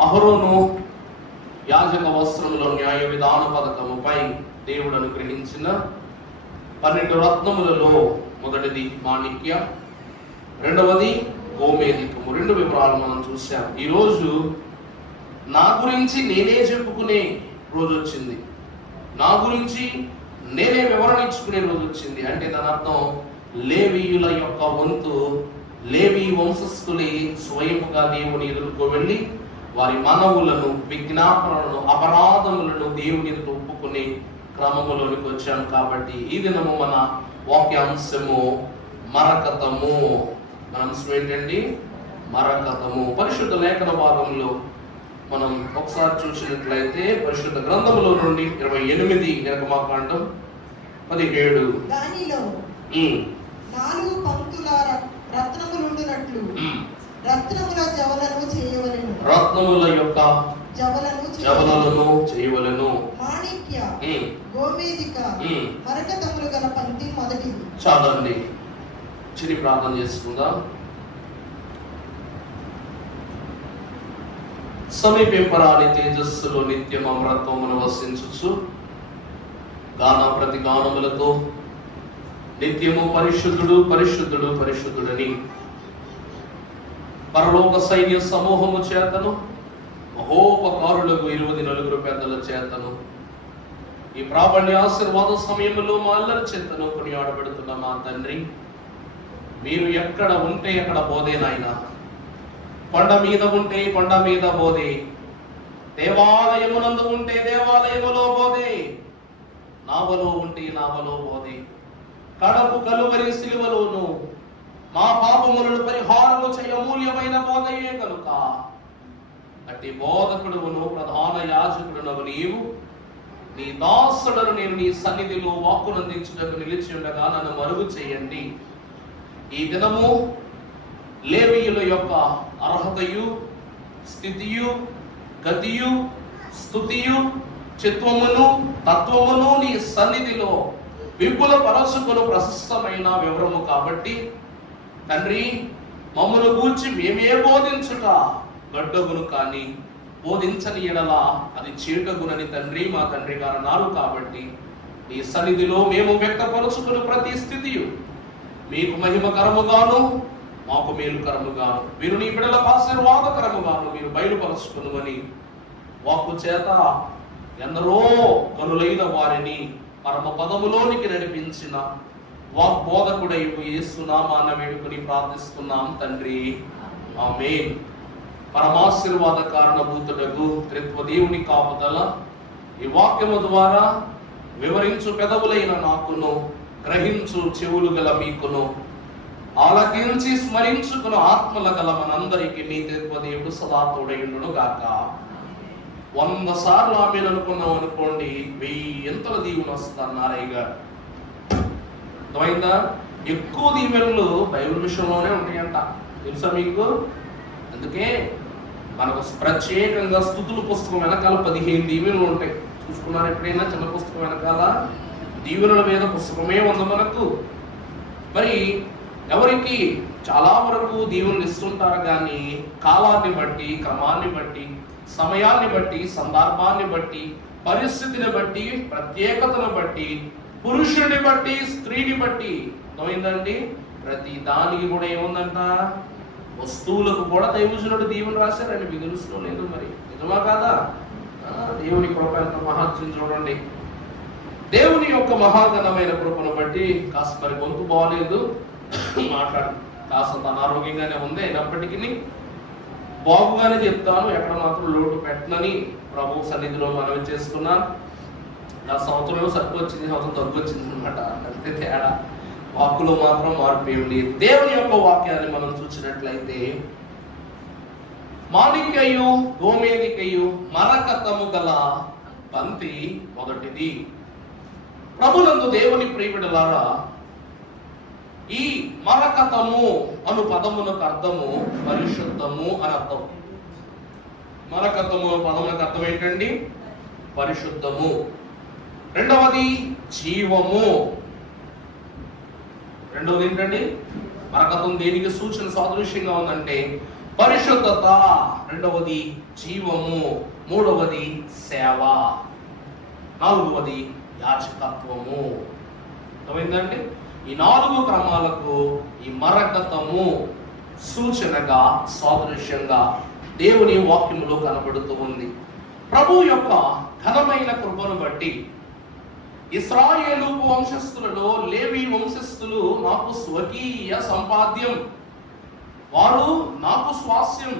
అహరోను యాజక వస్త్రములో న్యాయ విధాన పథకముపై దేవుడు అనుగ్రహించిన 12 రత్నములలో మొదటిది మాణిక్య, రెండవది గోమేధికము. 2 వివరాలు మనం చూసాం. ఈరోజు నా గురించి నేనే చెప్పుకునే రోజు వచ్చింది, నా గురించి నేనే వివరణ ఇచ్చుకునే రోజు వచ్చింది. అంటే దాని అర్థం లేవీయుల యొక్క వంతు, లేవీ వంశస్థులే స్వయముగా దేవుని ఎదురుకు వెళ్ళి వారి మనవులను, విజ్ఞాపనలను, అపరాధములను దేవుని ఎదుట ఒప్పుకునే క్రమములోనికి వచ్చాను. కాబట్టి ఈ దినము మన వాక్యాంశము మరకతము. మన అంశం ఏంటండి? మరకతము. పరిశుద్ధ లేఖన భాగంలో మనం ఒకసారి చూసినట్లయితే పరిశుద్ధ గ్రంథములో నుండి 28 నిర్గమాకాండం 17 దానిలో 4 పంక్తుల రత్నములుండునట్లు రత్నముల జవలను చేయవలెను, రత్నముల యొక్క జవలను చేయవలెను. మాణిక్య, గోమేధిక, మరకతములు గల పంక్తి మొదటిది. చాలండి, చిరి ప్రార్థన చేసుకుందాం. సమీపింపరాని తేజస్సులో నిత్యం అమరత్వమును వసించుచు గాన ప్రతి గానములతో నిత్యము పరిశుద్ధుడు పరిశుద్ధుడు పరిశుద్ధుడని పరలోక సైన్య సమూహము చేతను మహోపకారులకు 24 పెద్దల చేతను ఈ ప్రాబల్య ఆశీర్వాద సమయంలో మా అల్లరి చేతను కొనియాడబెడుతున్న మా తండ్రి, మీరు ఎక్కడ ఉంటే ఎక్కడ బోధే నాయన. కొండ మీద ఉంటే కొండ మీద బోధే, దేవాలయమునందు ఉంటే దేవాలయములో బోధే, నావలో ఉంటే నావలో బోధే, కడపు కలువరి సిలువలోను మా పాపములను పరిహారము చేయ అమూల్యమైన బోధయే కనుక అట్టి బోధకుడును ప్రధాన యాజకుడునవు నీవు. నీ దాసుడను నేను నీ సన్నిధిలో వాక్కునందించుటకు నిలిచి ఉండగా నన్ను మరుగు చేయండి. ఈ దినము లేవీయుల యొక్క అర్హతయు, స్థితియు, గతియు, స్తుతియు, చిత్వమును, తత్వమును నీ సన్నిధిలో విపుల పరచుకును ప్రశస్తమైన వివరము. కాబట్టి తండ్రి, మమ్మను గూర్చి మేమే బోధించుట గడ్డగును, కానీ బోధించని ఎడల అది చీటగునని తండ్రి మా తండ్రి గారు అన్నారు. కాబట్టి నీ సన్నిధిలో మేము వ్యక్తపరచుకుని ప్రతి స్థితియు మీకు మహిమకరముగాను మాకు మేలుకరముగాను, మీరు నీ బిడ్డలకు ఆశీర్వాదకరముగాను మీరు బయలుపరచుకునువని వాక్కు చేత ఎందరో కనులైన వారిని పరమ పదములోనికి నడిపించిన వాగ్బోధకుడై యేసు నామాన వేడుకొని ప్రార్థిస్తున్నాం తండ్రి, ఆమేన్. పరమాశీర్వాద కారణభూతుడగు త్రిత్వ దేవుని కాపుదల ఈ వాక్యము ద్వారా వివరించు పెదవులైన నాకును, గ్రహించు చెవులు గల మీకును, ఆలకించి స్మరించుకును ఆత్మల గల మనందరికీ మీ త్రిత్వ దేవుడు సదా తోడయుండును గాక. 100 సార్లు ఆమెను అనుకున్నాం అనుకోండి, 1000 ఎంతల దీవులు వస్తారు నారయ్య గారు. అర్థమైందా? ఎక్కువ దీవెనలు బైబిల్ విషయంలోనే ఉంటాయంట, తెలుసా మీకు? అందుకే మనకు ప్రత్యేకంగా స్తుతుల పుస్తకం వెనకాల 15 దీవెనలు ఉంటాయి. చూసుకున్నారు ఎప్పుడైనా? చిన్న పుస్తకం వెనకాల దీవెనల మీద పుస్తకమే ఉంది మనకు. మరి ఎవరికి చాలా వరకు దీవెనలు ఇస్తుంటారు, కానీ కాలాన్ని బట్టి, క్రమాన్ని బట్టి, సమయాన్ని బట్టి, సందర్భాన్ని బట్టి, పరిస్థితిని బట్టి, ప్రత్యేకతను బట్టి, పురుషుడిని బట్టి, స్త్రీని బట్టి, అర్థమైందండి? ప్రతి దానికి కూడా ఏముందంట? వస్తువులకు కూడా దైవజనుడు దీవెన రాశారండి. మీ తెలుసులో లేదు మరి, నిజమా కాదా? దేవుని కృప ఎంత మహాత్యం చూడండి. దేవుని యొక్క మహాఘనమైన కృపను బట్టి కాస్త మరి గొంతు బాగలేదు, మాట్లాడు కాస్త అనారోగ్యంగానే ఉంది, అయినప్పటికీ బాగుగానే చెప్తాను, ఎక్కడ మాత్రం లోటు పెట్టనని ప్రభు సన్నిధిలో మనవి చేసుకున్నాను. ఆ సంవత్సరం సర్కు వచ్చింది, సంవత్సరం దగ్గు వచ్చింది అనమాట, అంతే తేడా. వాక్కులో మాత్రం మార్పు ఏం లేదు. దేవుని యొక్క వాక్యాన్ని మనం చూసినట్లయితే మాణిక్యయు, గోమేధికయు, మరకతము గల పంక్తి మొదటిది. ప్రభునందు దేవుని ప్రియబిడ్డలారా, ఈ మరకతము అను పదమునకు అర్థము పరిశుద్ధము అని అర్థం. మరకతము పదమునకు అర్థం ఏంటండి? పరిశుద్ధము. రెండవది జీవము. రెండవది ఏంటండి? మరకతం దేనికి సూచన సాదృశ్యంగా ఉందంటే పరిశుద్ధత. రెండవది జీవము, మూడవది సేవ, నాలుగవది యాజకత్వము. అర్థమైందండి? ఈ 4 క్రమాలకు ఈ మరకతము సూచనగా, సాదృశ్యంగా దేవుని వాక్యములో కనబడుతూ ఉంది. ప్రభు యొక్క ఘనమైన కృపను బట్టి ఇశ్రాయేలు వంశస్థులలో లేవి వంశస్థులు నాకు స్వకీయ సంపాద్యం, వారు నాకు స్వాస్యం,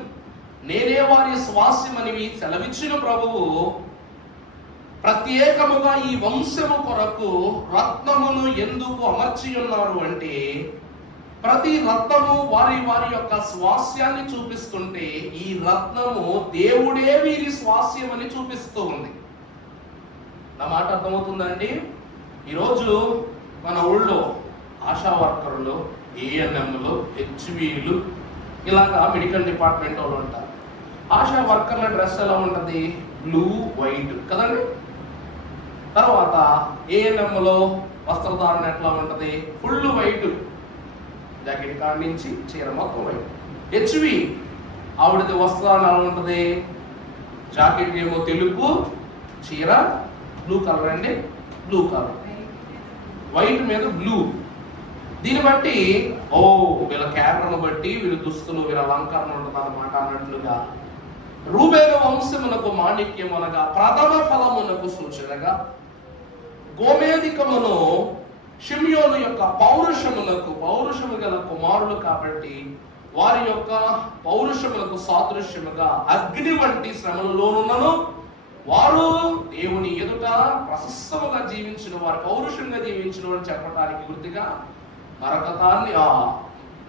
నేనే వారి స్వాస్యం అని సెలవిచ్చిన ప్రభువు ప్రత్యేకముగా ఈ వంశము కొరకు రత్నమును ఎందుకు అమర్చి ఉన్నారు అంటే, ప్రతి రత్నము వారి వారి యొక్క స్వాస్యాన్ని చూపిస్తుంటే ఈ రత్నము దేవుడే వీరి స్వాస్యం అని చూపిస్తూ ఉంది. నా మాట అర్థమవుతుందండి? ఈరోజు మన ఊళ్ళో ఆశా వర్కర్లు, ఏఎన్ఎంలు, హెచ్వీలు, ఇలాగా మెడికల్ డిపార్ట్మెంట్ వాళ్ళు ఉంటారు. ఆశా వర్కర్ల డ్రెస్ ఎలా ఉంటుంది? బ్లూ వైట్ కదండి. తర్వాత ఏఎన్ఎంలో వస్త్రధారణ ఎట్లా ఉంటుంది? ఫుల్ వైట్, జాకెట్ కాడి నుంచి చీర మొత్తం వైట్. హెచ్వి ఆవిడది వస్త్రాలు ఎలా ఉంటుంది? జాకెట్ ఏమో తెలుపు, చీర బ్లూ కలర్ అండి, బ్లూ కలర్, వైట్ మీద బ్లూ. దీన్ని బట్టి వీళ్ళ క్యారెక్టర్ను బట్టి వీళ్ళ దుస్తులు, వీళ్ళ అలంకరణ ఉంటుంది అన్నమాట అన్నట్లుగా రూబేలు వంశమునకు మాణిక్యం అనగా ప్రథమ ఫలమునకు సూచనగా, గోమేధికమును షిమ్యోను యొక్క పౌరుషము గల కుమారులు కాబట్టి వారి యొక్క పౌరుషములకు సాదృశ్యముగా అగ్ని వంటి శ్రమలలోనున్నను వారు దేవుని ఎదుట ప్రశస్తముగా జీవించిన వారు, పౌరుషంగా జీవించిన వారు చెప్పడానికి గుర్తుగా మరకతాన్ని,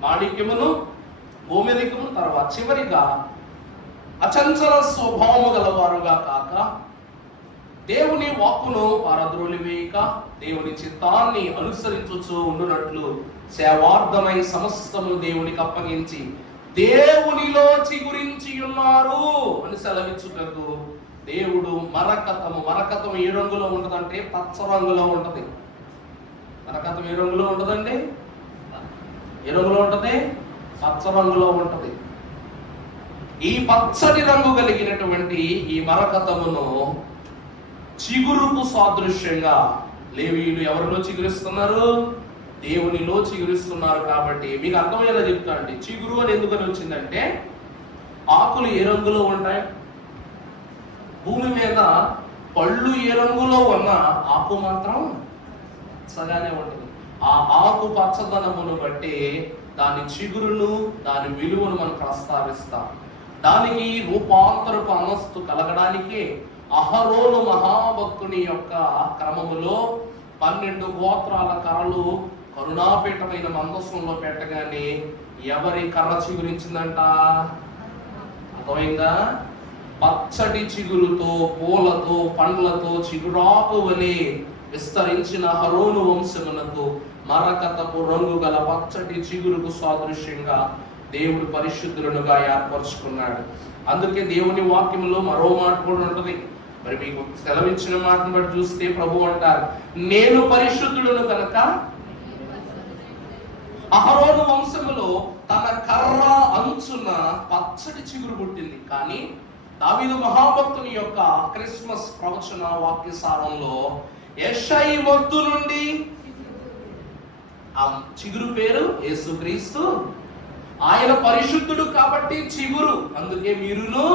మాణిక్యమును, గోమేధికమును, తర్వాత చివరిగా అచంచల స్వభావము గలవారుగా కాక దేవుని వాక్కును పారద్రోలి వేయక దేవుని చిత్తాన్ని అనుసరించుచు ఉండునట్లు సేవార్థమై సమస్తము దేవునికి అప్పగించి దేవునిలో చిగురించి ఉన్నారు అని సెలవిచ్చుటకు దేవుడు మరకతం ఏ రంగులో ఉంటదంటే పచ్చ రంగులో ఉంటది. మరకతం ఏ రంగులో ఉంటదండి? ఏ రంగులో ఉంటది? పచ్చ రంగులో ఉంటది. ఈ పచ్చటి రంగు కలిగినటువంటి ఈ మరకతమును చిగురుకు సాదృశ్యంగా లేవీయులు ఎవరిలో చిగురిస్తున్నారు? దేవునిలో చిగురిస్తున్నారు. కాబట్టి మీకు అర్థమయ్యేలా చెప్తా అండి. చిగురు అని ఎందుకని వచ్చిందంటే, ఆకులు ఏ రంగులో ఉంటాయి? భూమి మీద పళ్ళు ఏ రంగులో ఉన్నా ఆకు మాత్రం పచ్చగానే ఉంటుంది. ఆ ఆకు పచ్చదనమును బట్టి దాని చిగురును, దాని విలువను మనం ప్రస్తావిస్తాం. దానికి రూపాంతరపు అనస్తు కలగడానికి అహరోను మహాభక్తుని యొక్క క్రమములో 12 గోత్రాల కర్రలు కరుణాపీఠమైన మందస్సులో పెట్టగానే ఎవరి కర్ర చిగురించిందంట? అర్థమైందా? పచ్చటి చిగురుతో, పూలతో, పండ్లతో చిగురాకు వలె విస్తరించిన అహరోను వంశమునకు మరకతపు రంగు గల పచ్చటి చిగురుకు సాదృశ్యంగా దేవుడు పరిశుద్ధులనుగా ఏర్పరచుకున్నాడు. అందుకే దేవుని వాక్యములో మరో మాట కూడా ఉంటుంది. మరి మీకు సెలవిచ్చిన మాటను బట్టి చూస్తే ప్రభు అంటారు, నేను పరిశుద్ధులను కనుక. అహరోను వంశములో తన కర్ర అంచున పచ్చటి చిగురు పుట్టింది. కానీ దావీదు మహాభక్తుని యొక్క క్రిస్మస్ ప్రవచన వాక్య సారంలో యెషయి వద్దు నుండి ఆ చిగురు పేరు యేసుక్రీస్తు. ఆయన పరిశుద్ధుడు కాబట్టి చిగురు. అందుకే మీరును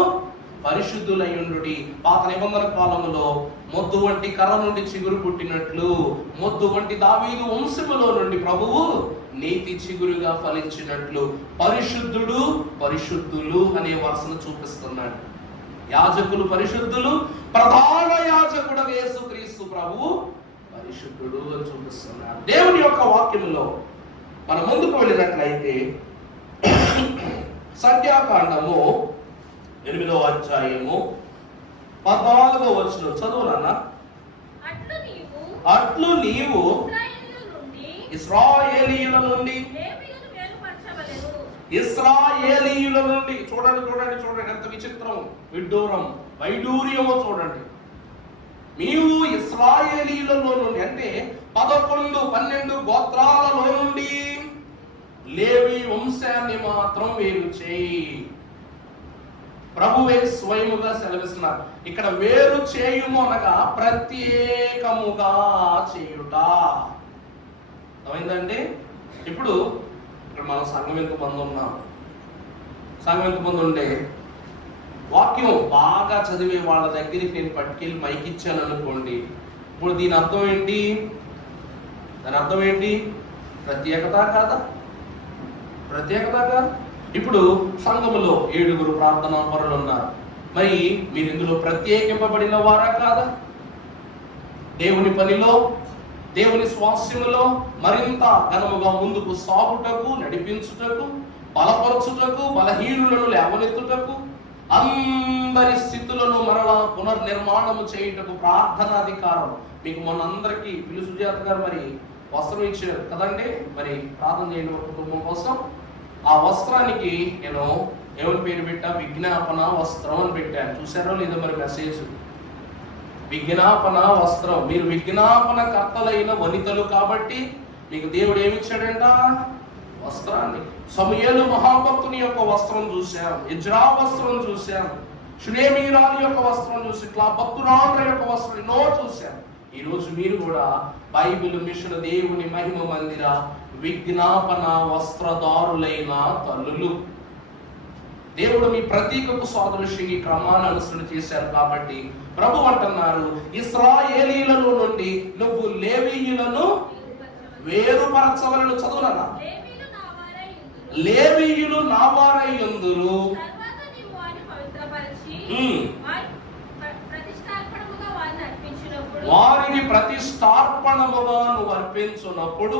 పరిశుద్ధులయ్యుండుడి. పాత నిబంధన కాలములో మొద్దు వంటి కర్ర నుండి చిగురు పుట్టినట్లు మొద్దు వంటి దావీదు వంశములో నుండి ప్రభువు నీతి చిగురుగా ఫలించినట్లు పరిశుద్ధుడు, పరిశుద్ధులు అనే వరుసను చూపిస్తున్నాడు. యాజకులు పరిశుద్ధులు, ప్రధాన యాజకుడు యేసుక్రీస్తు ప్రభువు పరిశుద్ధుడు అని చూపిస్తున్నాడు. దేవుని యొక్క వాక్యములో మనం ముందుకు వెళ్ళినట్లయితే సంఖ్యాకాండము 8వ అధ్యాయము 14వ వచనం చదువునా. అట్లు నీవు ఇశ్రాయేలీయుల నుండి చూడండి ఎంత విచిత్రం, విడ్డూరం, వైడూర్యమో చూడండి. నీవు ఇశ్రాయేలీయులలో నుండి అంటే 11-12 గోత్రాలలో నుండి లేవి వంశాన్ని మాత్రం వేరు చేయి. ప్రభువే స్వయముగా సెలవిస్తున్నారు. ఇక్కడ వేరు చేయుము అనగా ప్రత్యేకముగా చేయుట. అర్థమైందండి? ఇప్పుడు ఇక్కడ మనం సంఘం ఎంతమంది ఉన్నాం? సంఘం ఎంతమంది ఉంటే వాక్యం బాగా చదివే వాళ్ళ దగ్గరికి నేను పట్టుకెళ్ళి మైక్ ఇచ్చాను అనుకోండి, ఇప్పుడు దీని అర్థం ఏంటి? దాని అర్థం ఏంటి? ప్రత్యేకత కాదా? ప్రత్యేకత కాదా? ఇప్పుడు సంఘములో 7 ప్రార్థనా పరులు ఉన్నారు. మరి మీరు ఇందులో ప్రత్యేకింపబడిన వారా కాదా? దేవుని పనిలో, దేవుని స్వాస్యములో మరింత ఘనముగా ముందుకు సాగుటకు, నడిపించుటకు, బలపరచుటకు, బలహీనులను లేవనెత్తుటకు, అందరి స్థితులను మరలా పునర్నిర్మాణము చేయుటకు ప్రార్థనాధికారం మీకు మొన్న అందరికీ పిల్లి సుజాత గారు మరి వస్త్రం ఇచ్చారు కదండి. మరి ప్రార్థన చేయని ఒక కుటుంబం కోసం ఆ వస్త్రానికి నేను ఏమని పేరు పెట్టా? విజ్ఞాపన వస్త్రం అని పెట్టాను. చూసారో లేదో మరి మెసేజ్? విజ్ఞాపన వస్త్రం. మీరు విజ్ఞాపన కర్తలైన వనితలు కాబట్టి మీకు దేవుడు ఏమిచ్చాడంట? వస్త్రాన్ని. సమూయేలు మహాభక్తుని యొక్క వస్త్రం చూశాం, ఎజ్రా వస్త్రం చూశాం, షునేమీరాని యొక్క వస్త్రం చూసి, ఇట్లా భక్తురాండ్ర యొక్క వస్త్రం ఎన్నో చూశాం. ఈ రోజు మీరు కూడా బైబిల్ మిషన్ దేవుని మహిమ మందిర విజ్ఞాపన వస్త్రదారులైన తల్లులు. దేవుడు మీ ప్రతీకకు సాదృశ్యం ఈ క్రమాన్ని అనుసరణ చేశారు కాబట్టి ప్రభు అంటున్నారు, ఇశ్రాయేలీలలో నుండి నువ్వు లేవీయులను వేరుపరచవలను. చదువులన్నా, లేవీయులు నా వారై యుందురు, వారిని ప్రతిష్టార్పణముగా నువ్వు అర్పించున్నప్పుడు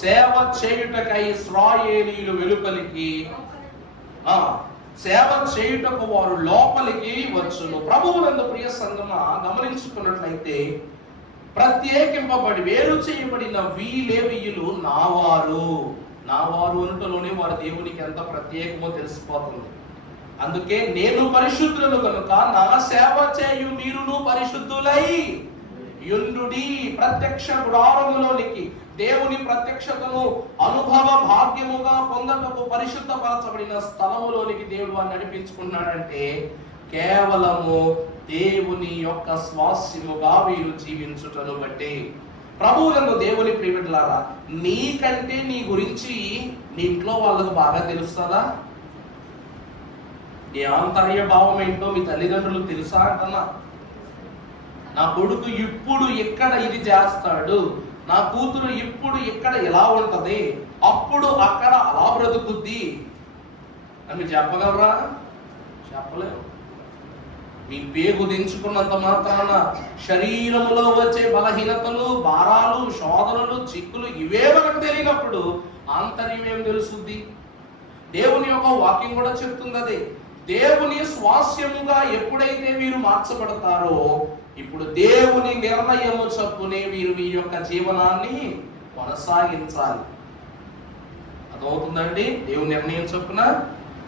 సేవ చేయుటకై ఇశ్రాయేలీయులు వెలుపలికి, సేవ చేయుటకు వారు లోపలికి వచ్చును. ప్రభువునందు ప్రియ సంగమా గమనించుకున్నట్లయితే ప్రత్యేకింపబడి వేరు చేయబడిన లేవీయులు నావారు. నావారు అనుటలోనే వారు దేవునికి ఎంత ప్రత్యేకమో తెలిసిపోతుంది. అందుకే నేను పరిశుద్ధులను కనుక నా సేవ చేయు మీరును పరిశుద్ధులై యుండుడి. ప్రత్యక్ష గుడారములోనికి దేవుని ప్రత్యక్షతను అనుభవ భాగ్యముగా పొందటకు పరిశుద్ధపరచబడిన స్థలములోనికి దేవుడు వారిని నడిపించుకున్నాడంటే కేవలము దేవుని యొక్క స్వాస్యముగా వీరు జీవించుటను బట్టి. ప్రభువులను దేవుని ప్రియబిడ్డలారా, నీకంటే నీ గురించి నీ ఇంట్లో వాళ్ళకు బాగా తెలుస్తుందా? నీ ఆంతర్య భావం ఏంటో మీ తల్లిదండ్రులకు తెలుసా అంటున్నా. నా కొడుకు ఇప్పుడు ఎక్కడ ఇది చేస్తాడు, నా కూతురు ఇప్పుడు ఎక్కడ ఎలా ఉంటది, అప్పుడు అక్కడ అలా బ్రతుకుద్ది అని మీరు చెప్పగలరా? చెప్పలేము. మీ పేగు దించుకున్నంత మాత్రాన శరీరములో వచ్చే బలహీనతలు, భారాలు, శోధనలు, చిక్కులు ఇవే మనకు తెలియనప్పుడు ఆంతర్యం ఏం తెలుస్తుంది? దేవుని యొక్క వాక్యం కూడా చెప్తుంది అదే. దేవుని స్వాస్యముగా ఎప్పుడైతే మీరు మార్చబడతారో ఇప్పుడు దేవుని నిర్ణయము చొప్పునే మీరు మీ యొక్క జీవనాన్ని కొనసాగించాలి. అర్థమవుతుందండి? దేవుని నిర్ణయం చొప్పున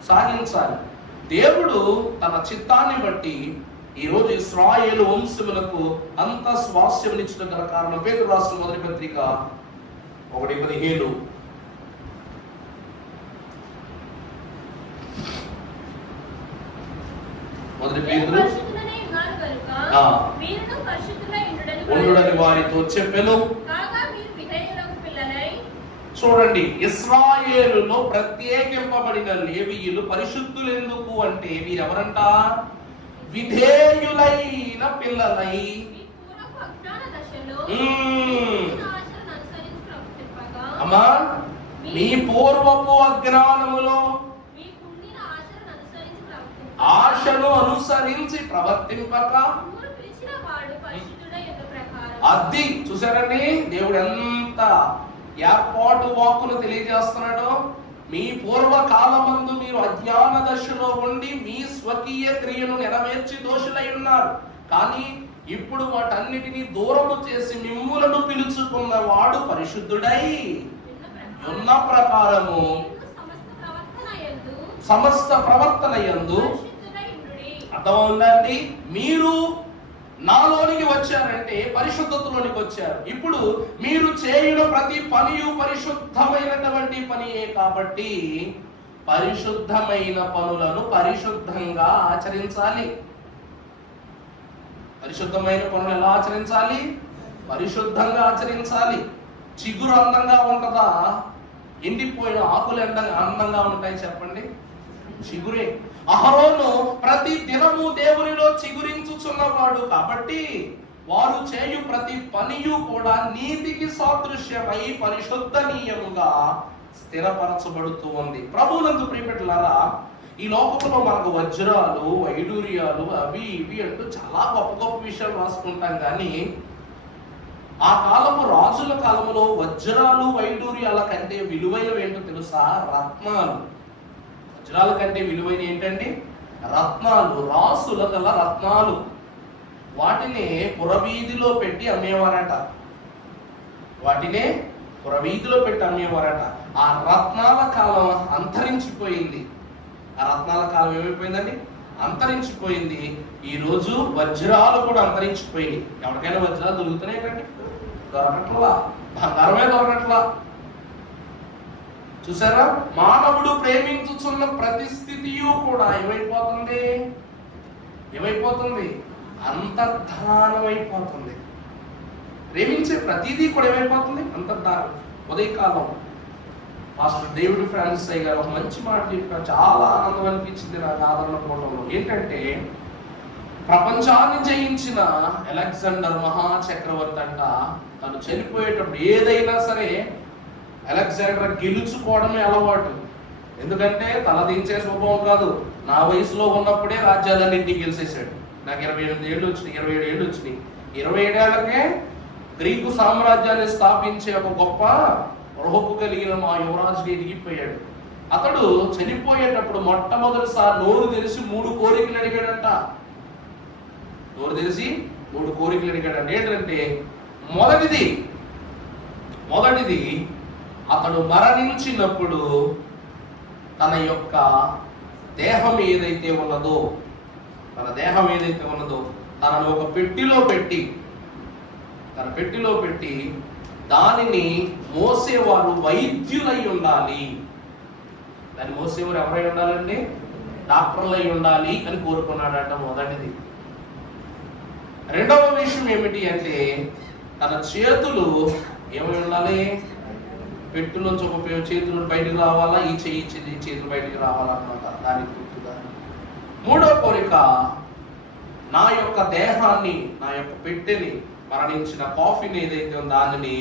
సాగించాలి. దేవుడు తన చిత్తాన్ని బట్టి ఈరోజు ఇశ్రాయేలు వంశములకు అంత స్వాస్యమునిచ్చిన గల కారణం పేతురు రాసిన మొదటి పత్రిక 1:15. మొదటి పేతురు ఉండుడని వారితో చెప్పెను. చూడండి, ఇశ్రాయేలులో ప్రత్యేకింపబడిన లేవీయులు పరిశుద్ధులు ఎందుకు అంటే వీరెవరంట? విధేయులైన పిల్లలై అమ్మా మీ పూర్వపు అజ్ఞానములో ఆశను అనుసరించి ప్రవర్తింపక. అది చూసారండి, దేవుడు ఎంత ఏర్పాటు వాక్కును తెలియజేస్తున్నాడో. మీ పూర్వకాలమందు మీరు అజ్ఞాన దశలో ఉండి మీ స్వకీయ క్రియను నెరవేర్చి దోషులై ఉన్నారు. కానీ ఇప్పుడు వాటన్నిటినీ దూరము చేసి మిమ్ములను పిలుచుకున్న వాడు పరిశుద్ధుడై ఉన్న ప్రకారము సమస్త ప్రవర్తన యందు. అర్థమవుందండి? మీరు నాలోనికి వచ్చారంటే పరిశుద్ధతలోనికి వచ్చారు. ఇప్పుడు మీరు చేయున ప్రతి పనియు పరిశుద్ధమైనటువంటి పనియే కాబట్టి పరిశుద్ధమైన పనులను పరిశుద్ధంగా ఆచరించాలి. పరిశుద్ధమైన పనులు ఎలా ఆచరించాలి? పరిశుద్ధంగా ఆచరించాలి. చిగురు అందంగా ఉంటుందా? ఎండిపోయిన ఆకులు అందంగా ఉంటాయి చెప్పండి? చిగురే. అహరోను ప్రతి దినము దేవునిలో చిగురించుచున్నవాడు కాబట్టి వారు చేయు ప్రతి పనియు కూడా నీతికి సాదృశ్యమై పరిశుద్ధనీయముగా స్థిరపరచబడుతూ ఉంది. ప్రభువునందు ప్రియపెట్టులారా, ఈ లోకంలో మనకు వజ్రాలు, వైడూర్యాలు, అవి ఇవి అంటూ చాలా గొప్ప గొప్ప విషయాలు రాసుకుంటాం. కానీ ఆ కాలము రాజుల కాలంలో వజ్రాలు, వైడూర్యాల కంటే విలువైనవి ఏంటో తెలుసా? రత్నాలు. వజ్రాల కంటే విలువైన ఏంటండి? రత్నాలు. రాసుల గల రత్నాలు. వాటినే పురవీధిలో పెట్టి అమ్మేవారట. వాటినే పురవీధిలో పెట్టి అమ్మేవారట. ఆ రత్నాల కాలం అంతరించిపోయింది. ఆ రత్నాల కాలం ఏమైపోయిందండి? అంతరించిపోయింది. ఈ రోజు వజ్రాలు కూడా అంతరించిపోయింది. ఎవరికైనా వజ్రాలు దొరుకుతున్నాయి కండి? దొరకట్లా. బంగారమే దొరకట్లా. చూసారా? మానవుడు ప్రేమించుచున్న ప్రతి స్థితియు కూడా ఏమైపోతుంది? అంతర్ధానమైపోతుంది. ప్రేమించే ప్రతిదీ కూడా ఏమైపోతుంది? అంతర్ధానం. ఉదయకాలం పాస్టర్ డేవిడ్ ఫ్రాన్సిస్ అయ్య గారు ఒక మంచి మాట చెప్పారు. చాలా ఆనందం అనిపించింది నాకు ఆదరణ పోవడంలో. ఏంటంటే, ప్రపంచాన్ని జయించిన అలెగ్జాండర్ మహాచక్రవర్తి అంట తను చనిపోయేటప్పుడు ఏదైనా సరే అలెగ్జాండర్ గెలుచుకోవడమే అలవాటు. ఎందుకంటే తలదించే స్వభావం కాదు. నా వయసులో ఉన్నప్పుడే రాజ్యాలన్నింటినీ గెలిచేశాడు. నాకు 27 ఏళ్ళు వచ్చినాయి. 27 ఏళ్ళు వచ్చినాయి. 27 ఏళ్లకే గ్రీకు సామ్రాజ్యాన్ని స్థాపించే ఒక గొప్ప రోహపు కలిగిన మా యువరాజుకి ఎదిగిపోయాడు. అతడు చనిపోయేటప్పుడు మొట్టమొదటిసారి నోరు తెరిచి 3 కోరికలు అడిగాడంట. నోరు తెరిచి 3 కోరికలు అడిగాడంట. ఏంటంటే, మొదటిది అతడు మరణించినప్పుడు తన యొక్క దేహం ఏదైతే ఉన్నదో తనను ఒక పెట్టిలో పెట్టి దానిని మోసేవారు వైద్యులై ఉండాలి. దాన్ని మోసేవారు ఎవరై ఉండాలండి? డాక్టర్లు అయి ఉండాలి అని కోరుకున్నాడట. మొదటిది. రెండవ విషయం ఏమిటి అంటే, తన చేతులు ఏమై ఉండాలి? పెట్టులోంచి ఒక చేతులు బయటకు రావాలా, ఈ చేతులు బయటకు రావాలన్నమాట. దానికి గుర్తుగా. మూడో కోరిక, నా యొక్క దేహాన్ని, నా యొక్క పెట్టెని, మరణించిన కాఫీని ఏదైతే ఉందో దానిని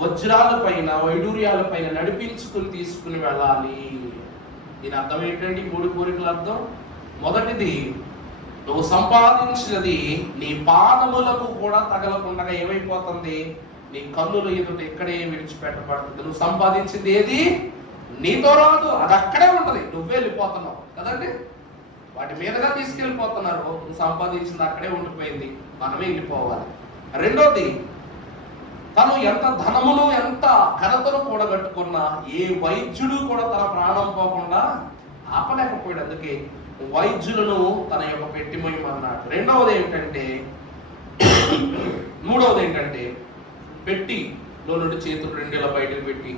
వజ్రాల పైన, వైడూర్యాల పైన నడిపించుకుని తీసుకుని వెళ్ళాలి. దీని అర్థం ఏంటంటే, 3 కోరికల అర్థం. మొదటిది, నువ్వు సంపాదించినది నీ పాదములకు కూడా తగలకుండా ఏమైపోతుంది? నీ కన్నుల ఎదుట ఇక్కడే విడిచిపెట్టబడుతుంది. నువ్వు సంపాదించింది ఏది నీతో రాదు, అది అక్కడే ఉంటది. నువ్వే వెళ్ళిపోతున్నావు కదండి. వాటి మీదగా తీసుకెళ్ళిపోతున్నారు. నువ్వు సంపాదించింది అక్కడే ఉండిపోయింది, మనమే వెళ్ళిపోవాలి. రెండోది, తను ఎంత ధనమును ఎంత ఘనతను కూడగట్టుకున్నా ఏ వైద్యుడు కూడా తన ప్రాణం పోకుండా ఆపలేకపోయాడు. అందుకే వైద్యులను తన యొక్క పెట్టిమోయమన్నాడు. మూడవది ఏంటంటే పెట్టిలో నుండి చేతులు 2 ఇలా బయటకు పెట్టి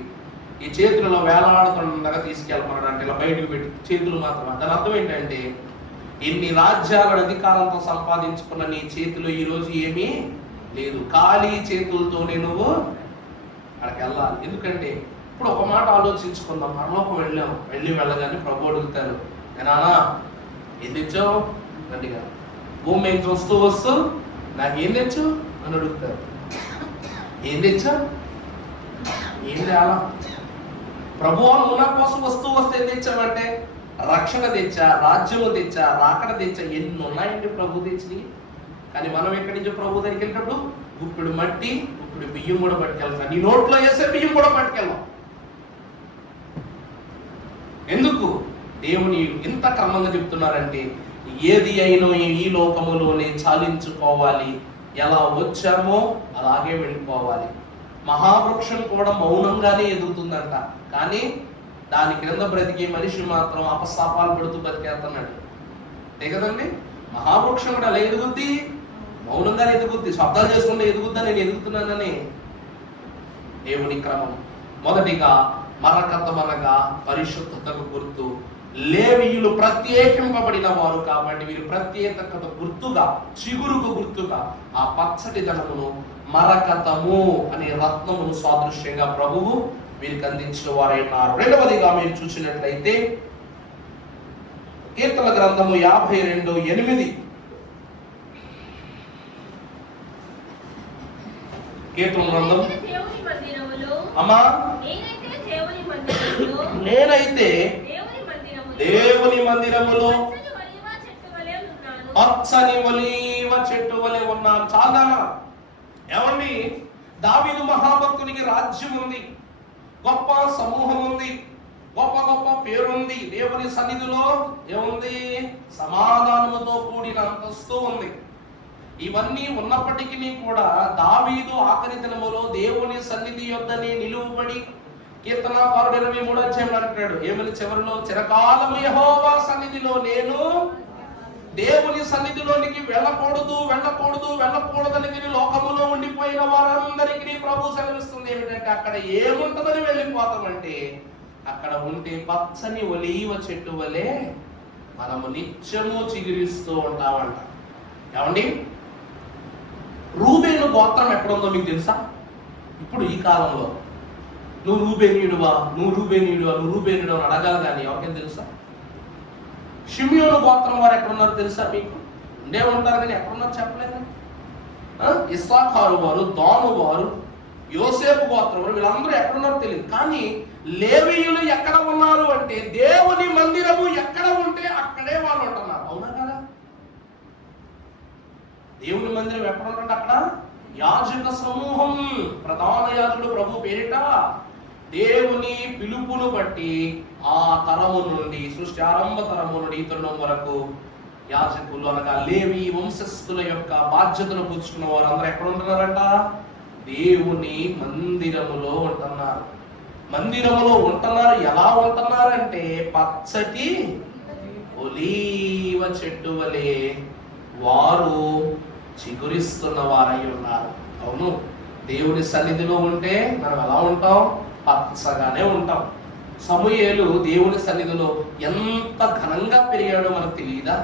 ఈ చేతులలో వేలాడుతుండగా తీసుకెళ్ళమన్నాడు. అంటే ఇలా బయటకు పెట్టి చేతులు మాత్రం. దాని అర్థం ఏంటంటే, ఎన్ని రాజ్యాలను అధికారంతో సంపాదించుకున్న నీ చేతిలో ఈరోజు ఏమీ లేదు. ఖాళీ చేతులతోనే నువ్వు అక్కడికి వెళ్ళాలి. ఎందుకంటే ఇప్పుడు ఒక మాట ఆలోచించుకుందాం. పరలోకం వెళ్ళగానే ప్రభు అడుగుతారు, నానా ఏం తెచ్చావు గట్టిగా? భూమి ఏం వస్తూ నాకు ఏం తెచ్చావు అని అడుగుతారు. ఏం తెచ్చా? ఏం తేలా? ప్రభువా, నువ్వు నా కోసం వస్తే ఏం తెచ్చావంటే, రక్షణ తెచ్చా, రాజ్యము తెచ్చా, రాకడ తెచ్చా. ఎన్ని ఉన్నాయండి ప్రభు తెచ్చినవి. కానీ మనం ఎక్కడి నుంచో ప్రభు దగ్గరికి వెళ్ళినప్పుడు గుప్పిడు మట్టి, గుప్పిడు బియ్యం కూడా పట్టుకెళ్తాం. నీ నోట్లో వేసే బియ్యం కూడా పట్టుకెళ్ళాం. ఎందుకు? దేవుని ఇంత క్రమంగా చెప్తున్నారంటే, ఏది అయినా ఈ లోకములోనే చాలించుకోవాలి. ఎలా వచ్చామో అలాగే వెళ్ళిపోవాలి. మహావృక్షం కూడా మౌనంగానే ఎదుగుతుందంట, కానీ దాని క్రింద బ్రతికే మనిషి మాత్రం అపశాపాలు పడుతూ బతికేస్తున్నాడు. అంతే కదండి. మహావృక్షం కూడా ఎలా ఎదుగుద్ది? మౌనంగానే ఎదుగుద్ది, శబ్దాలు చేసుకుంటే ఎదుగుద్దా నేను ఎదుగుతున్నానని. దేవుని క్రమం మొదటిగా మరకతమనగా పరిశుద్ధతకు గుర్తు. లేవీయులు ప్రత్యేకింపబడిన వారు కాబట్టి వీరు ప్రత్యేకత గుర్తుగా, చిగురుకు గుర్తుగా ఆ పచ్చటి ధనమును మరకతము అనే రత్నమును సాదృశ్యంగా ప్రభువు వీరికి అందించిన వారై ఉన్నారు. రెండవదిగా మీరు చూసినట్లయితే కీర్తన గ్రంథము 52:8. కీర్తన గ్రంథం, అమ్మా నేనైతే దేవుని మందిరములో పచ్చని ఒలీవ చెట్టు వలె ఉన్నాను. చాలా ఏమండి, దావీదు మహాభక్తునికి రాజ్యం ఉంది, గొప్ప సమూహం ఉంది, గొప్ప గొప్ప పేరుంది. దేవుని సన్నిధిలో ఏముంది? సమాధానముతో కూడిన అంతస్తు ఉంది. ఇవన్నీ ఉన్నప్పటికీ కూడా దావీదు ఆఖరి దినములో దేవుని సన్నిధి యొద్దనే నిలువబడి కీర్తనాకారుడు 23 అంటాడు ఏమని చివరిలో, చిరకాలము యెహోవా సన్నిధిలో నేను దేవుని సన్నిధిలోనికి వెళ్ళకూడదని లోకములో ఉండిపోయిన వారందరికీ ప్రభు సెలవిస్తుంది ఏమిటంటే, అక్కడ ఏముంటుందని వెళ్ళిపోతామంటే అక్కడ ఉంటే పచ్చని ఒలీవ చెట్టు వలె మనము నిత్యము చిగురిస్తూ ఉంటామంట. ఏమండి, రూబేను గోత్రం ఎక్కడుందో మీకు తెలుసా? ఇప్పుడు ఈ కాలంలో నువ్వు రూబేనీయుడువా అని అడగాలి కానీ ఎవరికేం తెలుసా? షిమియోను గోత్రం వారు ఎక్కడున్నారో తెలుసా మీకు? ఉండే ఉంటారు కానీ ఎక్కడున్నారు చెప్పలేదు. ఇస్సాఖారు వారు, దాను వారు, యోసేపు గోత్రం వారు, వీళ్ళందరూ ఎక్కడున్నారో తెలియదు. కానీ లేవీయులు ఎక్కడ ఉన్నారు అంటే దేవుని మందిరము ఎక్కడ ఉంటే అక్కడే వాళ్ళు ఉంటున్నారు. అవునా కదా? దేవుని మందిరం ఎక్కడ ఉంటే అక్కడ యాజక సమూహం, ప్రధాన యాజకుడు ప్రభు పేరిట దేవుని పిలుపును బట్టి ఆ తరము నుండి, సృష్టి ఆరంభ తరము నుండి ఈ తరుణం వరకు యాజకులు అనగా లేవి వంశస్థుల యొక్క బాధ్యతను పుచ్చుకున్న వారు అందరూ ఎక్కడ ఉంటున్నారంట? దేవుని మందిరములో ఉంటున్నారు. మందిరములో ఉంటున్నారు. ఎలా ఉంటున్నారంటే పచ్చటి ఒలీవ చెట్టు వలె వారు చిగురిస్తున్న వారై ఉన్నారు. అవును, దేవుని సన్నిధిలో ఉంటే మనం ఎలా ఉంటాం? పచ్చగానే ఉంటాం. సమూయేలు దేవుని సన్నిధిలో ఎంత ఘనంగా పెరిగాడో మనకు తెలియదా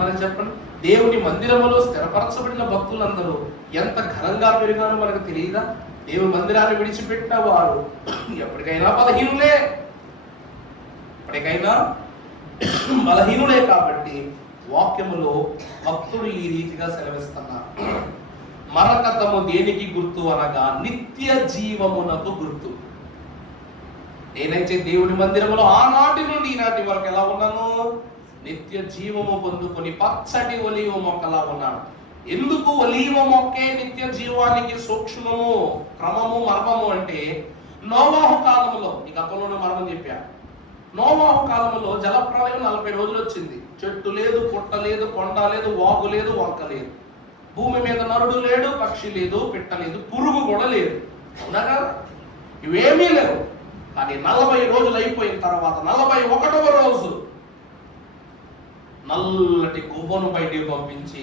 మనం చెప్పండి. దేవుని మందిరములో స్థిరపరచబడిన భక్తులందరూ ఎంత ఘనంగా పెరిగారో మనకు తెలియదా? దేవుని మందిరాన్ని విడిచిపెట్టిన వారు ఎప్పటికైనా బలహీనులే కాబట్టి వాక్యములో భక్తుడు ఈ రీతిగా సెలవిస్తున్నారు. మరకతము దేనికి గుర్తు అనగా నిత్య జీవమునకు గుర్తు. నేనైతే దేవుని మందిరములో ఆనాటి నుండి ఈనాటి వరకు ఎలా ఉన్నాను? నిత్య జీవము పొందుకొని పచ్చటి ఒలీవ మొక్కలా ఉన్నాను. ఎందుకు ఒలీవ మొక్కే నిత్య జీవానికి సూక్ష్మము, క్రమము, మర్మము అంటే నోవాహు కాలములో, ఈ గతంలోనే మర్మం చెప్పా, నోవాహు కాలములో జలప్రలయం 40 రోజులు వచ్చింది. చెట్టు లేదు, పుట్ట లేదు, కొండ లేదు, వాగు లేదు, వంక లేదు. భూమి మీద నరుడు లేడు, పక్షి లేదు, పిట్ట లేదు, పురుగు కూడా లేదు. అవునా కదా? ఇవేమీ లేవు. కానీ 40 రోజులు అయిపోయిన తర్వాత 41వ రోజు నల్లటి గువ్వను బయటికి పంపించి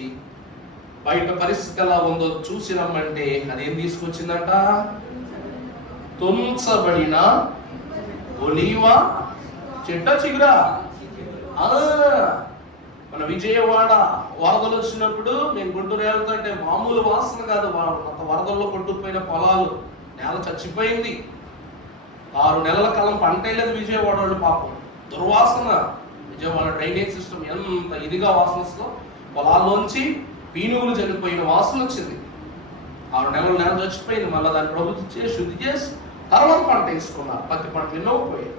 బయట పరిస్థితి ఎలా ఉందో చూసి రమ్మంటే అదేం తీసుకొచ్చిందంట? తుంచబడిన ఒలీవ చెట్ట చిగురా. మన విజయవాడ వరదలు వచ్చినప్పుడు నేను గుంటూరు వెళ్తుంటే మామూలు వాసన కాదు, మొత్తం వరదల్లో కొట్టుకుపోయిన పొలాలు, నేల చచ్చిపోయింది. 6 నెలల కాలం పంట లేదు విజయవాడ వాళ్ళు. పాపం దుర్వాసన. విజయవాడ డ్రైనేజ్ సిస్టమ్ ఎంత ఇదిగా వాసన వస్తుందో, పొలాల్లోంచి పీనుగులు చనిపోయిన వాసన వచ్చింది. 6 నెలలు నేల చచ్చిపోయింది. మళ్ళీ దాన్ని ప్రభుత్వం చేసి శుద్ధి చేసి తర్వాత పంట వేసుకున్నారు. పత్తి పంటలు ఎన్నో పోయాయి.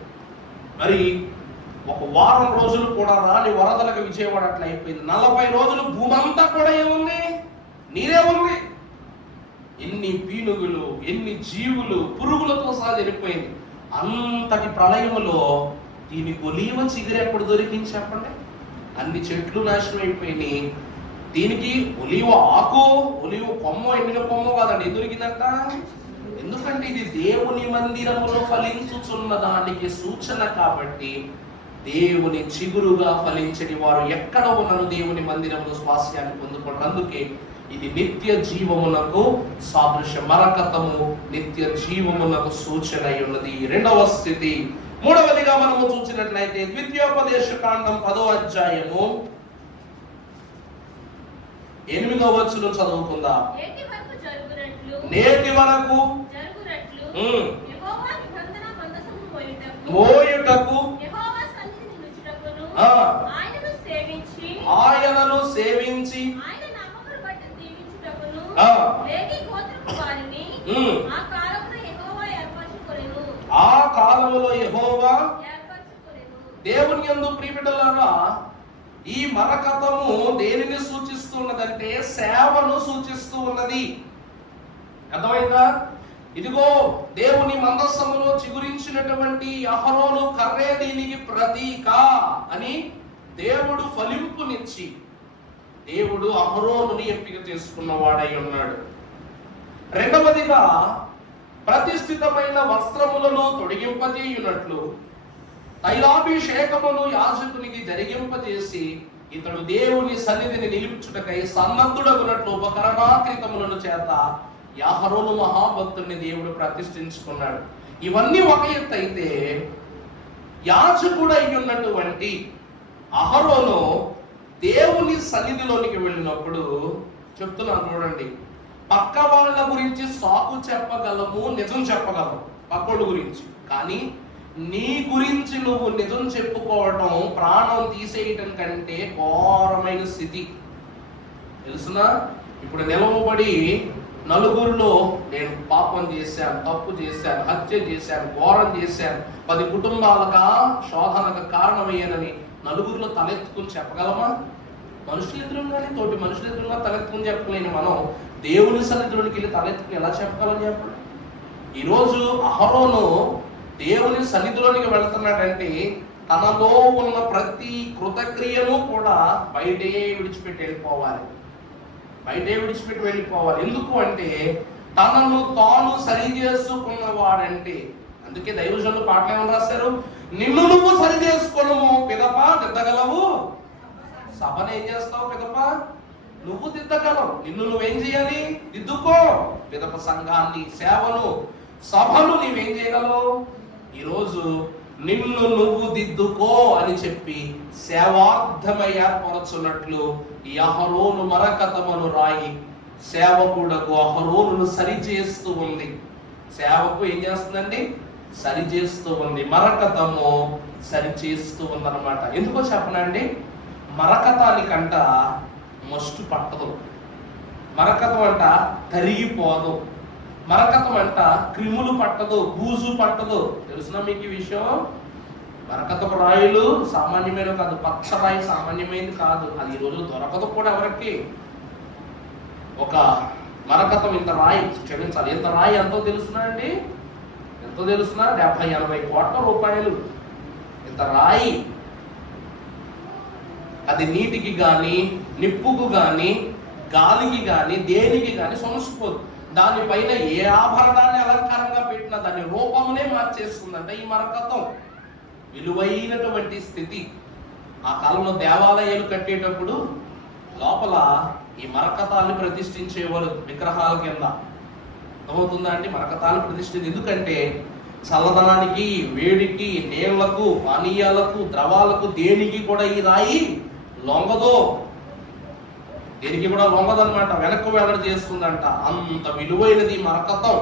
మరి 1 వారం రోజులు కూడా రాని వరదలకు విజయవాడ అట్లా అయిపోయింది. 40 రోజులు భూమి అంతా కూడా ఏముంది? నీరే ఉంది. ఎన్ని పీనుగులు, ఎన్ని జీవులు, పురుగులతో సహా చనిపోయింది. అంతటి ప్రళయములో దీనికి ఒలీవ చిగురు ఎప్పుడు దొరికింది చెప్పండి? అన్ని చెట్లు నాశనం అయిపోయినాయి. దీనికి ఒలీవ ఆకు, ఒలీవ కొమ్మ, ఎండిన కొమ్మ కాదండి. ఎందుకు దొరికిందంట? ఎందుకంటే ఇది దేవుని మందిరములో ఫలించుచున్న దానికి సూచన కాబట్టి దేవుని చిగురుగా ఫలించని వారు ఎక్కడ ఉన్నను దేవుని మందిరంలో స్వాస్యాన్ని పొందుకుంటారు. అందుకే ఇది నిత్య జీవమునకు సాదృశ్య, మరకతము నిత్య జీవమునకు సూచన అయి ఉన్నది. రెండవ స్థితి. మూడవదిగా మనము చూసినట్లయితే ద్వితీయోపదేశ కాండం 10వ అధ్యాయము 8వ వచనం చదువుకుందాం. నేటి వరకు మోయుటకు ఆయనను సేవించి ఆ కాలములో యెహోవా దేవుని యందు ప్రియబిడ్డలారా, ఈ మరకతము దేనిని సూచిస్తున్నదంటే సేవను సూచిస్తూ ఉన్నది. అర్థమైందా? ఇదిగో దేవుని మందస్సములో చిగురించినటువంటి అహరోను కర్రే దీనికి ప్రతీక అని దేవుడు ఫలింపునిచ్చి దేవుడు అహరోనుని ఎంపిక చేసుకున్నవాడై ఉన్నాడు. రెండవదిగా ప్రతిష్ఠితమైన వస్త్రములను తొడిగింపజేయునట్లు తైలాభిషేకమును యాజకునికి జరిగింపజేసి ఇతడు దేవుని సన్నిధిని నిలుపుచుటకై సన్నద్ధుడగునట్లు ఉపకరణాకృతములను చేత అహరోను మహాభక్తుడిని దేవుడు ప్రతిష్ఠించుకున్నాడు. ఇవన్నీ ఒక ఎత్తు అయితే, యాజకుడై ఉన్నటువంటి అహరోను దేవుని సన్నిధిలోనికి వెళ్ళినప్పుడు చెప్తున్నాను చూడండి, పక్క వాళ్ళ గురించి సాకు చెప్పగలము, నిజం చెప్పగలము పక్కోళ్ళ గురించి, కానీ నీ గురించి నువ్వు నిజం చెప్పుకోవటం ప్రాణం తీసేయటం కంటే ఘోరమైన స్థితి. తెలుసునా? ఇప్పుడు నిలవబడి నలుగురిలో నేను పాపం చేశాను, తప్పు చేశాను, హత్య చేశాను, ఘోరం చేశాను, 10 కుటుంబాలకు శోధనకు కారణమయ్యానని నలుగురిలో తలెత్తుకుని చెప్పగలమా? మనుషులు ఎదురుగానే, తోటి మనుషులు ఎదురుగా తలెత్తుకుని చెప్పలేని మనం దేవుని సన్నిధిలోకి వెళ్ళి తలెత్తుకుని ఎలా చెప్పగలం చెప్పండి? ఈరోజు అహరోను దేవుని సన్నిధిలోనికి వెళ్తున్నాడంటే తనలో ఉన్న ప్రతి కృతక్రియను కూడా బయటే విడిచిపెట్టి వెళ్ళిపోవాలి. ఎందుకు అంటే తనను తాను సరి చేసుకున్నవాడంటే. అందుకే దైవజనులు పాటలు ఏమని రాశారు? నిన్ను నువ్వు సరి చేసుకోను పిదప దిద్దగలవు. సభను ఏం చేస్తావు పిదప? నువ్వు దిద్దగలవు. నిన్ను నువ్వేం చేయాలి? దిద్దుకో. పిదప సంఘాన్ని, సేవను, సభను నీవేం చేయగలవు? ఈరోజు నిన్ను నువ్వు దిద్దుకో అని చెప్పి సేవార్థమై ఏర్పరచున్నట్లు ఈ అహరోను మరకతమును రాయి సేవకుడకు అహరోనును సరి చేస్తూ ఉంది. సేవకు ఏం చేస్తుందండి? సరి చేస్తూ ఉంది. మరకతము సరి చేస్తూ ఉందన్నమాట. ఎందుకో చెప్పనండి, మరకతానికంట మస్టు పట్టదు, మరకతం అంట తరిగిపోదు, మరకతం అంట క్రిములు పట్టదు, బూజు పట్టదు. తెలుసునా మీకు ఈ విషయం? మరకతపు రాయిలు సామాన్యమైన కాదు, పచ్చ రాయి సామాన్యమైనది కాదు. అది ఈ రోజు దొరకదు కూడా ఎవరికి. ఒక మరకతం ఇంత రాయి, క్షమించాలి, ఇంత రాయి ఎంతో తెలుసునా అండి? ఎంతో తెలుసునా? 70-80 కోట్ల రూపాయలు ఇంత రాయి. అది నీటికి గాని, నిప్పుకు గాని, గాలికి గాని, దేనికి గాని సమసిపోదు. దానిపైన ఏ ఆభరణాన్ని అలంకారంగా పెట్టినా దాని రూపమునే మార్చేస్తుందంట ఈ మరకతం. విలువైనటువంటి స్థితి. ఆ కాలంలో దేవాలయాలు కట్టేటప్పుడు లోపల ఈ మరకతాన్ని ప్రతిష్ఠించేవారు విగ్రహాల కింద. అర్థమవుతుందా అండి? మరకతాన్ని ప్రతిష్ఠించి, ఎందుకంటే చల్లదనానికి, వేడికి, నీళ్లకు, పానీయాలకు, ద్రవాలకు, దేనికి కూడా ఈ రాయి లొంగదు. దేనికి కూడా లొంగదన్నమాట, వెనక్కు వెనక చేస్తుందంట. అంత విలువైనది మరకతం.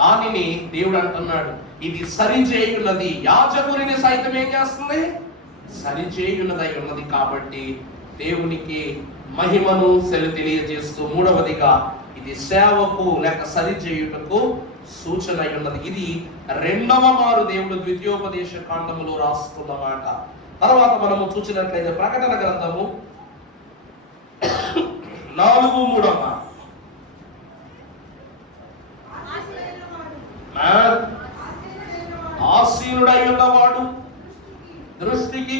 దానిని దేవుడు అంటున్నాడు, ఇది సరిచేయున్నది. యాజకుడిని సైతం ఏం చేస్తుంది? సరిచేయున్నదై ఉన్నది. కాబట్టి దేవునికి మహిమను తెలియజేస్తూ, మూడవదిగా ఇది సేవకు లేక సరిచేయుటకు సూచన అయి ఉన్నది. ఇది రెండవ మారు దేవుడు ద్వితీయోపదేశ కాండములో రాస్తున్నమాట. తర్వాత మనము చూసినట్లయితే ప్రకటన గ్రంథము 4:3 ఆసీనుడై ఉన్నవాడు దృష్టికి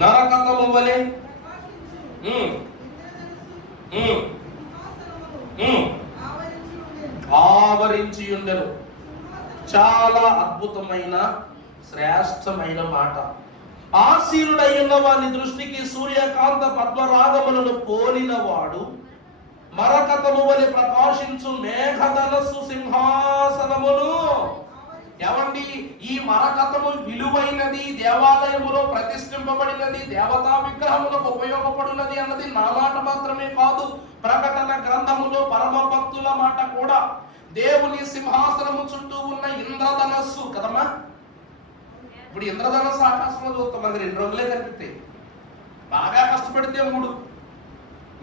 నరకతము వలె ఆవరించి ఉండెను. చాలా అద్భుతమైన శ్రేష్టమైన మాట. ఆసీనుడై ఉన్న వాని దృష్టికి సూర్యకాంత పద్మరాగములను పోలిన వాడు మరకతము వలె ప్రకాశించు మేఘధనస్సు సింహాసనమును. ఏమండి, ఈ మరకతము విలువైనది, దేవాలయములో ప్రతిష్ఠింపబడినది, దేవతా విగ్రహములకు ఉపయోగపడినది అన్నది నా మాట మాత్రమే కాదు, ప్రకటన గ్రంథములో పరమ భక్తుల మాట కూడా. దేవుని సింహాసనము చుట్టూ ఉన్న ఇంద్రధనస్సు కదమ్మా. ఇప్పుడు ఇంద్రధనస్సు ఆకాశంలో చూస్తాం, మనకి 2 రంగులే కనిపిస్తాయి. బాగా కష్టపడితే 3,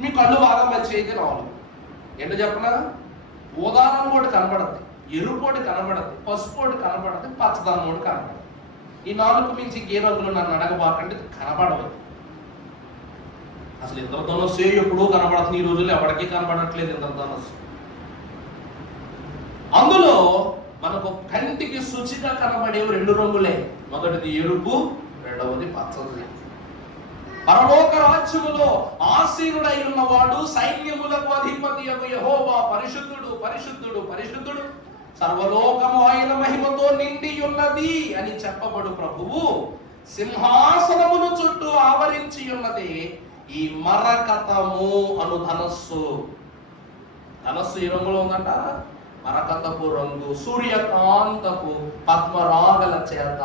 మీ కళ్ళు బాగా మంచి అయితే 4. ఏంటో చెప్పనా, ఊదానం కూడా కనబడద్ది, ఎరుపోటి కనబడద్ది, పసుపోటి కనబడద్ది, పచ్చదనం కూడా కనబడదు. ఈ 4 మించి ఏ రంగులు నన్ను అడగబాకంటే కనబడవు. అసలు ఇంద్రధనస్సు ఎప్పుడూ కనబడుతుంది, ఈ రోజుల్లో ఎవరికీ కనబడట్లేదు ఇంద్రధనస్సు. అందులో మనకు కంటికి శుచిగా కనబడేవి 2 రంగులే. మొదటిది ఎరుపు, రెండవది పచ్చది. పరలోక రాజ్యములో ఆసీనుడై ఉన్నవాడు సైన్యములకు అధిపతి యెహోవా పరిశుద్ధుడు, పరిశుద్ధుడు, పరిశుద్ధుడు, సర్వలోకము ఆయన మహిమతో నిండి ఉన్నది అని చెప్పబడు ప్రభువు సింహాసనమును చుట్టూ ఆవరించి ఉన్నది ఈ మరకతము అను ధనస్సు. ధనస్సు ఏ రంగులో ఉందంట? మరకతపు రంగు, సూర్యకాంతపు పద్మరాగల చేత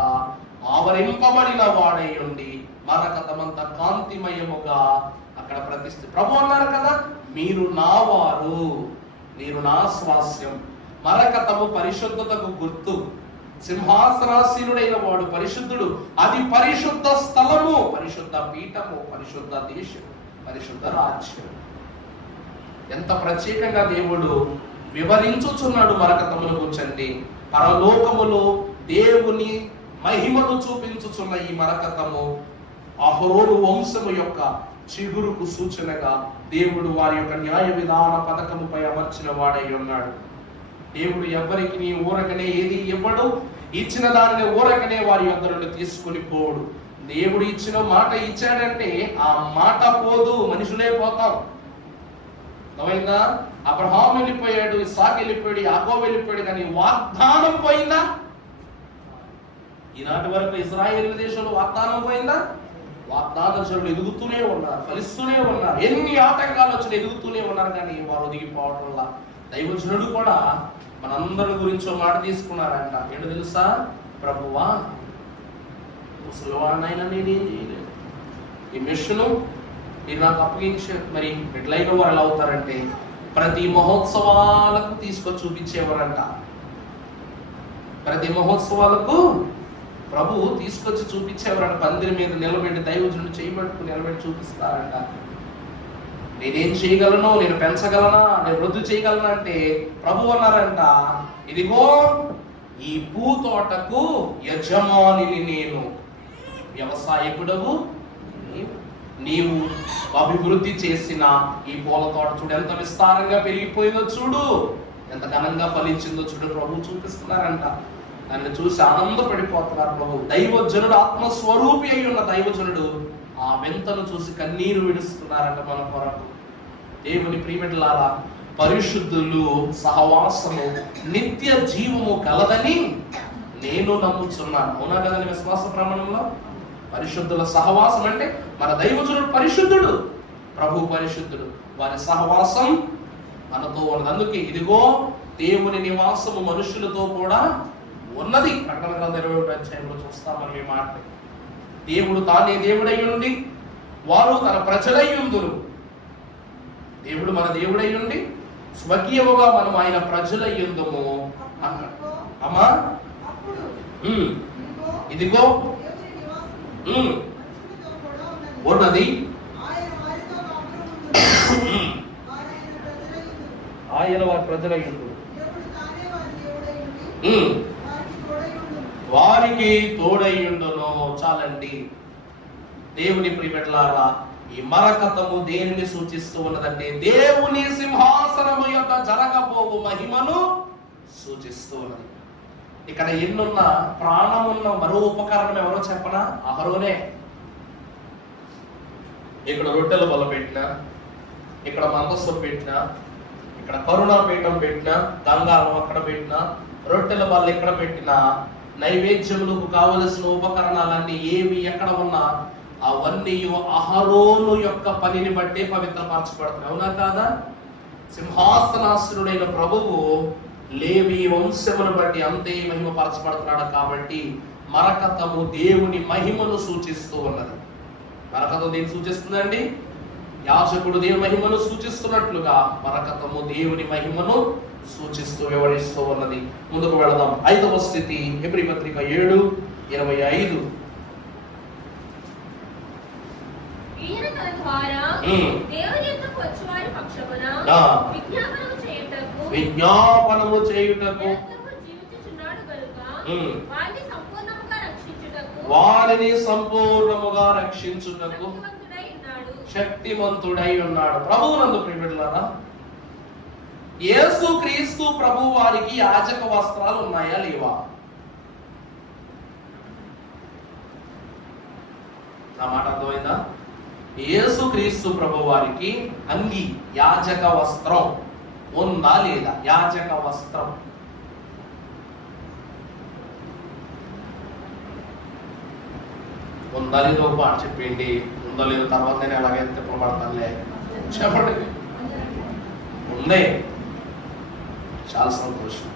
ఆవరింపబడిన వాడై ఉండి మరకతమంత కాంతిమయముగా అక్కడ ప్రతిష్ఠ. ప్రభు అన్నారు కదా, మీరు నా వారు, మీరు నా స్వాస్యం. మరకతము పరిశుద్ధతకు గుర్తు. సింహాసనాసీనుడైన వాడు పరిశుద్ధుడు. అది పరిశుద్ధ స్థలము, పరిశుద్ధ పీఠము, పరిశుద్ధ దేశం, పరిశుద్ధ రాజ్యం. ఎంత ప్రత్యేకంగా దేవుడు వివరించుచున్నాడు మరకతమును కూర్చండి. పరలోకములో దేవుని మహిమను చూపించుచున్న ఈ మరకతము అహరోను వంశము యొక్క చిగురుకు సూచనగా దేవుడు వారి యొక్క న్యాయ విధాన పథకముపై అమర్చిన వాడై ఉన్నాడు. దేవుడు ఎవరికి ఊరకనే ఏది ఇవ్వడు, ఇచ్చిన దానిని ఊరకనే వారి యొద్ద నుండి తీసుకుని పోడు. దేవుడు ఇచ్చిన మాట ఇచ్చాడంటే ఆ మాట పోదు, మనుషులే పోతాం. అర్థమైందా? అబ్రహాం వెళ్ళిపోయాడు, ఇస్సాకు వెళ్ళిపోయాడు, యాకోబు వెళ్ళిపోయాడు, కానీ వాగ్దానం పోయిందా? ఈనాటి వరకు ఇశ్రాయేలు దేశంలో వాగ్దానం పోయిందా? వాగ్దానచరులు ఎదుగుతూనే ఉన్నారు, ఫలిస్తూనే ఉన్నారు. ఎన్ని ఆటంకాలు వచ్చినా ఎదుగుతూనే ఉన్నారు, కానీ వారు ఒదిగిపోవడం వల్ల దైవజనుడు కూడా మనందరి గురించి మాట తీసుకున్నారంట. ఏంటో తెలుసా? ప్రభువా, ముసలివాడినైనా నేనేం చేయలేదు, ఈ మిషను మీరు నాకు అప్పగించారు. మరి బిడ్డలైన వారు ఎలా అవుతారంటే ప్రతి మహోత్సవాలకు తీసుకొని చూపించేవారంట. ప్రతి మహోత్సవాలకు ప్రభు తీసుకొచ్చి చూపించేవారంట. పందిరి మీద నిలబెట్టి దైవజనుడు చేయబెట్టుకుని నిలబెట్టి చూపిస్తారంట. నేనేం చేయగలను, నేను పెంచగలనా, నేను వృద్ధి చేయగలనా అంటే ప్రభు అన్నారంట, ఇదిగో ఈ పూతోటకు యజమానిని నేను, వ్యవసాయకుడవు నీవు, అభివృద్ధి చేసిన ఈ పూల తోట చూడు ఎంత విస్తారంగా పెరిగిపోయిందో, చూడు ఎంత ఘనంగా ఫలించిందో చూడు. ప్రభు చూపిస్తున్నారంట. దాన్ని చూసి ఆనందపడిపోతున్నారు ప్రభు. దైవజనుడు, ఆత్మస్వరూపి అయి ఉన్న దైవజనుడు ఆ వింతను చూసి కన్నీరు విడుస్తున్నారంట మన కొరకు. దేవుని ప్రియబిడ్డలారా, పరిశుద్ధులు సహవాసము నిత్య జీవము కలదని నేను నమ్ముచున్నాను. అవునా కదండి? విశ్వాస ప్రమాణంలో పరిశుద్ధుల సహవాసం అంటే మన దైవజనుడు పరిశుద్ధుడు, ప్రభు పరిశుద్ధుడు, వారి సహవాసం మనతో ఉన్నది. అందుకే ఇదిగో దేవుని నివాసము మనుషులతో కూడా ఉన్నది. ప్రకటన గ్రంథం 21వ అధ్యాయంలో చూస్తాం మనం ఈ మాట. దేవుడు తానే దేవుడై ఉండి వారు తన ప్రజలై ఉందురు. దేవుడు మన దేవుడై ఉండి స్వకీయముగా మనం ఆయన ప్రజలై ఉందము అమ్మా. ఇదిగో ఉన్నది, ఆయన వారి ప్రజలై ఉండు, వారికి తోడయ్యుండును. చాలండి. దేవుని ప్రియబిడ్డలారా, ఈ మరకతము దేనిని సూచిస్తూ ఉన్నదంటే దేవుని సింహాసనము యొక్క జరగబోవు మహిమను సూచిస్తూ ఉన్నది. ఇక్కడ ఎన్నున్న ప్రాణమున్న మరో ఉపకరణం ఎవరో చెప్పనా? అహరోనే. ఇక్కడ రొట్టెల బల పెట్టినా, ఇక్కడ మందస్సు పెట్టినా, ఇక్కడ కరుణాపీఠం పెట్టినా, గంగారం అక్కడ పెట్టినా, రొట్టెల బల్ల ఎక్కడ పెట్టినా, నైవేద్యములకు కావలసిన ఉపకరణాలన్నీ ఏవి ఎక్కడ ఉన్నా అవన్నీ అహరోను యొక్క పనిని బట్టే పవిత్రపరచబడుతున్నాయి. అవునా కాదా? సింహాసనాసనుడైన ప్రభువు లేవి వంశమును బట్టి అంతే మహిమపరచబడుతున్నాడు. కాబట్టి మరకతము దేవుని మహిమను సూచిస్తూ ఉన్నది. మరకతం దేని సూచిస్తుందండి? యాజకుడు దేవుని మహిమను సూచిస్తున్నట్లుగా మరకతము దేవుని మహిమను సూచిస్తూ వివరిస్తూ ఉన్నది. ముందుకు వెళదాం. 5వ స్థితి హెబ్రీ పత్రిక 7:25. విజ్ఞాపనము చేయుటకు వారిని సంపూర్ణముగా రక్షించుటకు శక్తిమంతుడై ఉన్నాడు. ప్రభువునందు ప్రియబిడ్డలారా, యేసుక్రీస్తు ప్రభు వారికి యాజక వస్త్రాలు ఉన్నాయా లేవా? నా మాట అర్థమైందా? యేసుక్రీస్తు ప్రభు వారికి అంగి, యాజక వస్త్రం ఉందా లేదా? యాజక వస్త్రం ఉందా లేదో ఒక మాట చెప్పండి. ఉందో లేదో తర్వాత నేను ఎలాగైతే తిప్పబడతానులే. చెప్పండి. ఉందే. చాలా సంతోషం.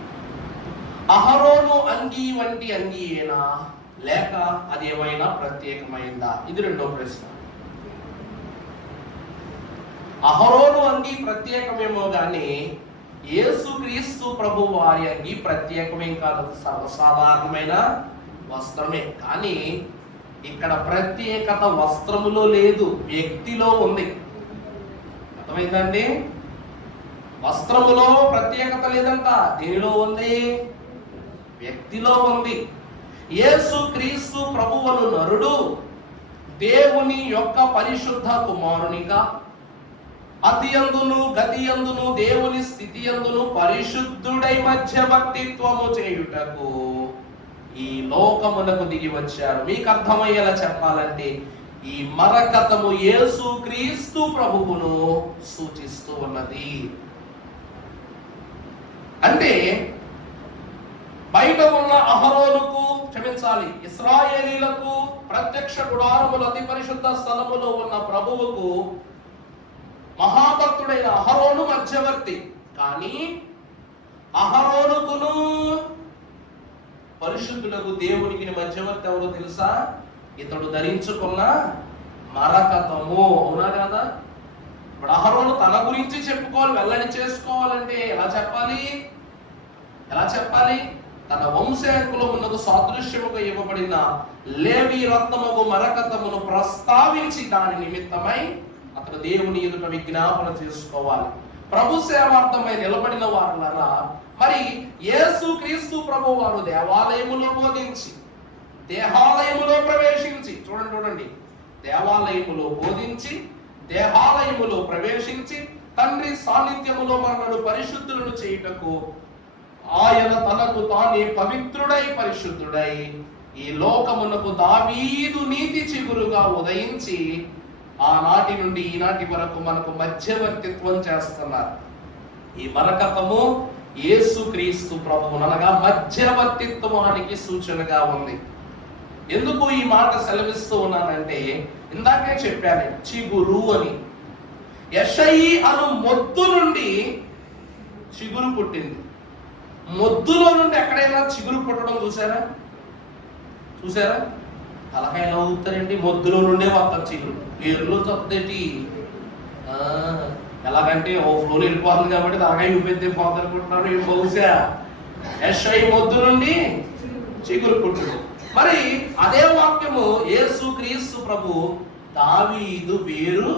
అహరోను అంగీ వంటి అంగీయేనా లేక అది ఏమైనా ప్రత్యేకమైందా? ఇది రెండో ప్రశ్న. అహరోను అంగీ ప్రత్యేకమేమో గాని యేసుక్రీస్తు ప్రభు వారి అంగీ ప్రత్యేకమేం కాదు, సర్వసాధారణమైన వస్త్రమే. కానీ ఇక్కడ ప్రత్యేకత వస్త్రములో లేదు, వ్యక్తిలో ఉంది. అర్థమైందండి? వస్త్రములో ప్రత్యేకత లేదంట. దేనిలో ఉంది? వ్యక్తిలో ఉంది. యేసుక్రీస్తు ప్రభువును నరుడు దేవుని యొక్క పరిశుద్ధ కుమారునిగా అతియందును గతియందును దేవుని స్థితియందును పరిశుద్ధుడై మధ్యవర్తిత్వము చేయుటకు ఈ లోకమునకు దిగి వచ్చారు. మీకు అర్థమయ్యేలా చెప్పాలంటే ఈ మరకతము యేసుక్రీస్తు ప్రభువును సూచిస్తూ ఉన్నది. అంటే బయట ఉన్న అహరోనుకు, క్షమించాలి, ఇశ్రాయేలీలకు ప్రత్యక్ష గుడారములు అతి పరిశుద్ధ స్థలములో ఉన్న ప్రభువుకు మహాభక్తుడైన అహరోను మధ్యవర్తి. కానీ అహరోనుకును పరిశుద్ధులకు దేవునికి మధ్యవర్తి ఎవరో తెలుసా? ఇతడు ధరించుకున్న మరకతము. అవునా కదా? ఇప్పుడు అహరోను తన గురించి చెప్పుకోవాలి, వెల్లడి చేసుకోవాలంటే ఎలా చెప్పాలి? తన వంశాంకులమునకు సాదృశ్యముగా ఇవ్వబడిన లేవి రత్నముగు మరకతమును ప్రస్తావించి దాని నిమిత్తమై అతను దేవుని ఎదుట విజ్ఞాపన చేసుకోవాలి. ప్రభు సేవార్థమై నిలబడిన వారులారా, మరి యేసుక్రీస్తు ప్రభు వారు దేవాలయములో బోధించి, దేహాలయములో ప్రవేశించి, చూడండి, దేవాలయములో బోధించి, దేహాలయములో ప్రవేశించి, తండ్రి సాన్నిధ్యములో మనను పరిశుద్ధులను చేయుటకు ఆయన తనకు తానే పవిత్రుడై పరిశుద్ధుడై ఈ లోకమునకు దావీదు నీతి చిగురుగా ఉదయించి ఆనాటి నుండి ఈనాటి వరకు మనకు మధ్యవర్తిత్వం చేస్తున్నారు. ఈ మరకతము యేసుక్రీస్తు ప్రభువు అనగా మధ్యవర్తిత్వానికి సూచనగా ఉంది. ఎందుకు ఈ మాట సెలవిస్తూ ఉన్నానంటే, ఇందాకే చెప్పాను చిగురు అని. యెషయి అను మొద్దు నుండి చిగురు పుట్టింది. మొద్దులో నుండి ఎక్కడైనా చిగురు పుట్టడం చూసారా? తలకాయలో ఊపుతారండి. మొద్దులో నుండే వస్తుంది చిగురు. పేరులో తప్పదేటి. ఎలాగంటే ఓ ఫ్లోలో వెళ్ళిపోతుంది కాబట్టి తలకాయ ఊపెత్తే పోతారనుకుంటున్నాడు. బహుశా యెషయి మొద్దు నుండి చిగురు పుట్టుడు. మరి అదే వాక్యము యేసుక్రీస్తు ప్రభు దావీదు వేరు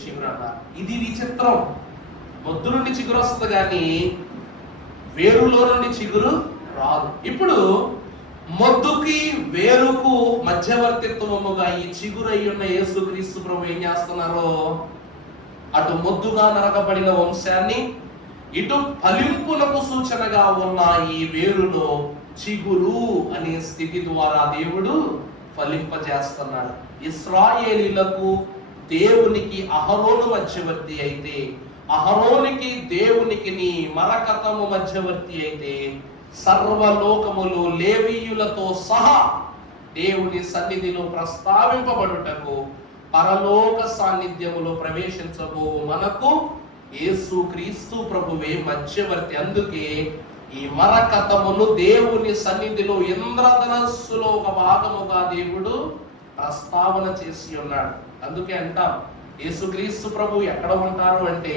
చిగురు అన్నారు. ఇది విచిత్రం. మొద్దు నుండి చిగురు వస్తుంది కానీ వేరులో నుండి చిగురు రాదు. ఇప్పుడు మొద్దుకి వేరుకు మధ్యవర్తిత్వముగా ఈ చిగురు అయ్యున్న యేసుక్రీస్తు ప్రభు ఏం చేస్తున్నారో, అటు మొద్దుగా నరకబడిన వంశాన్ని, ఇటు ఫలింపునకు సూచనగా ఉన్న ఈ వేరులో చిగురు అనే స్థితి ద్వారా దేవుడు ఫలింపజేస్తున్నాడు. ఇశ్రాయేలీలకు దేవునికి అహరోను మధ్యవర్తి అయితే అహరోనికి దేవునికి నీ మరకతము మధ్యవర్తి అయితే సర్వలోకములు లేవీయులతో సహా దేవుని సన్నిధిలో ప్రస్తావింపబడుటకు పరలోక సాన్నిధ్యములో ప్రవేశించబో మనకు యేసు క్రీస్తు ప్రభువే మధ్యవర్తి. అందుకే ఈ మరకతమును దేవుని సన్నిధిలో ఇంద్రధనస్సులో ఒక భాగముగా దేవుడు ప్రస్తావన చేసి ఉన్నాడు. అందుకే అంటాం యేసుక్రీస్తు ప్రభు ఎక్కడ ఉంటారు అంటే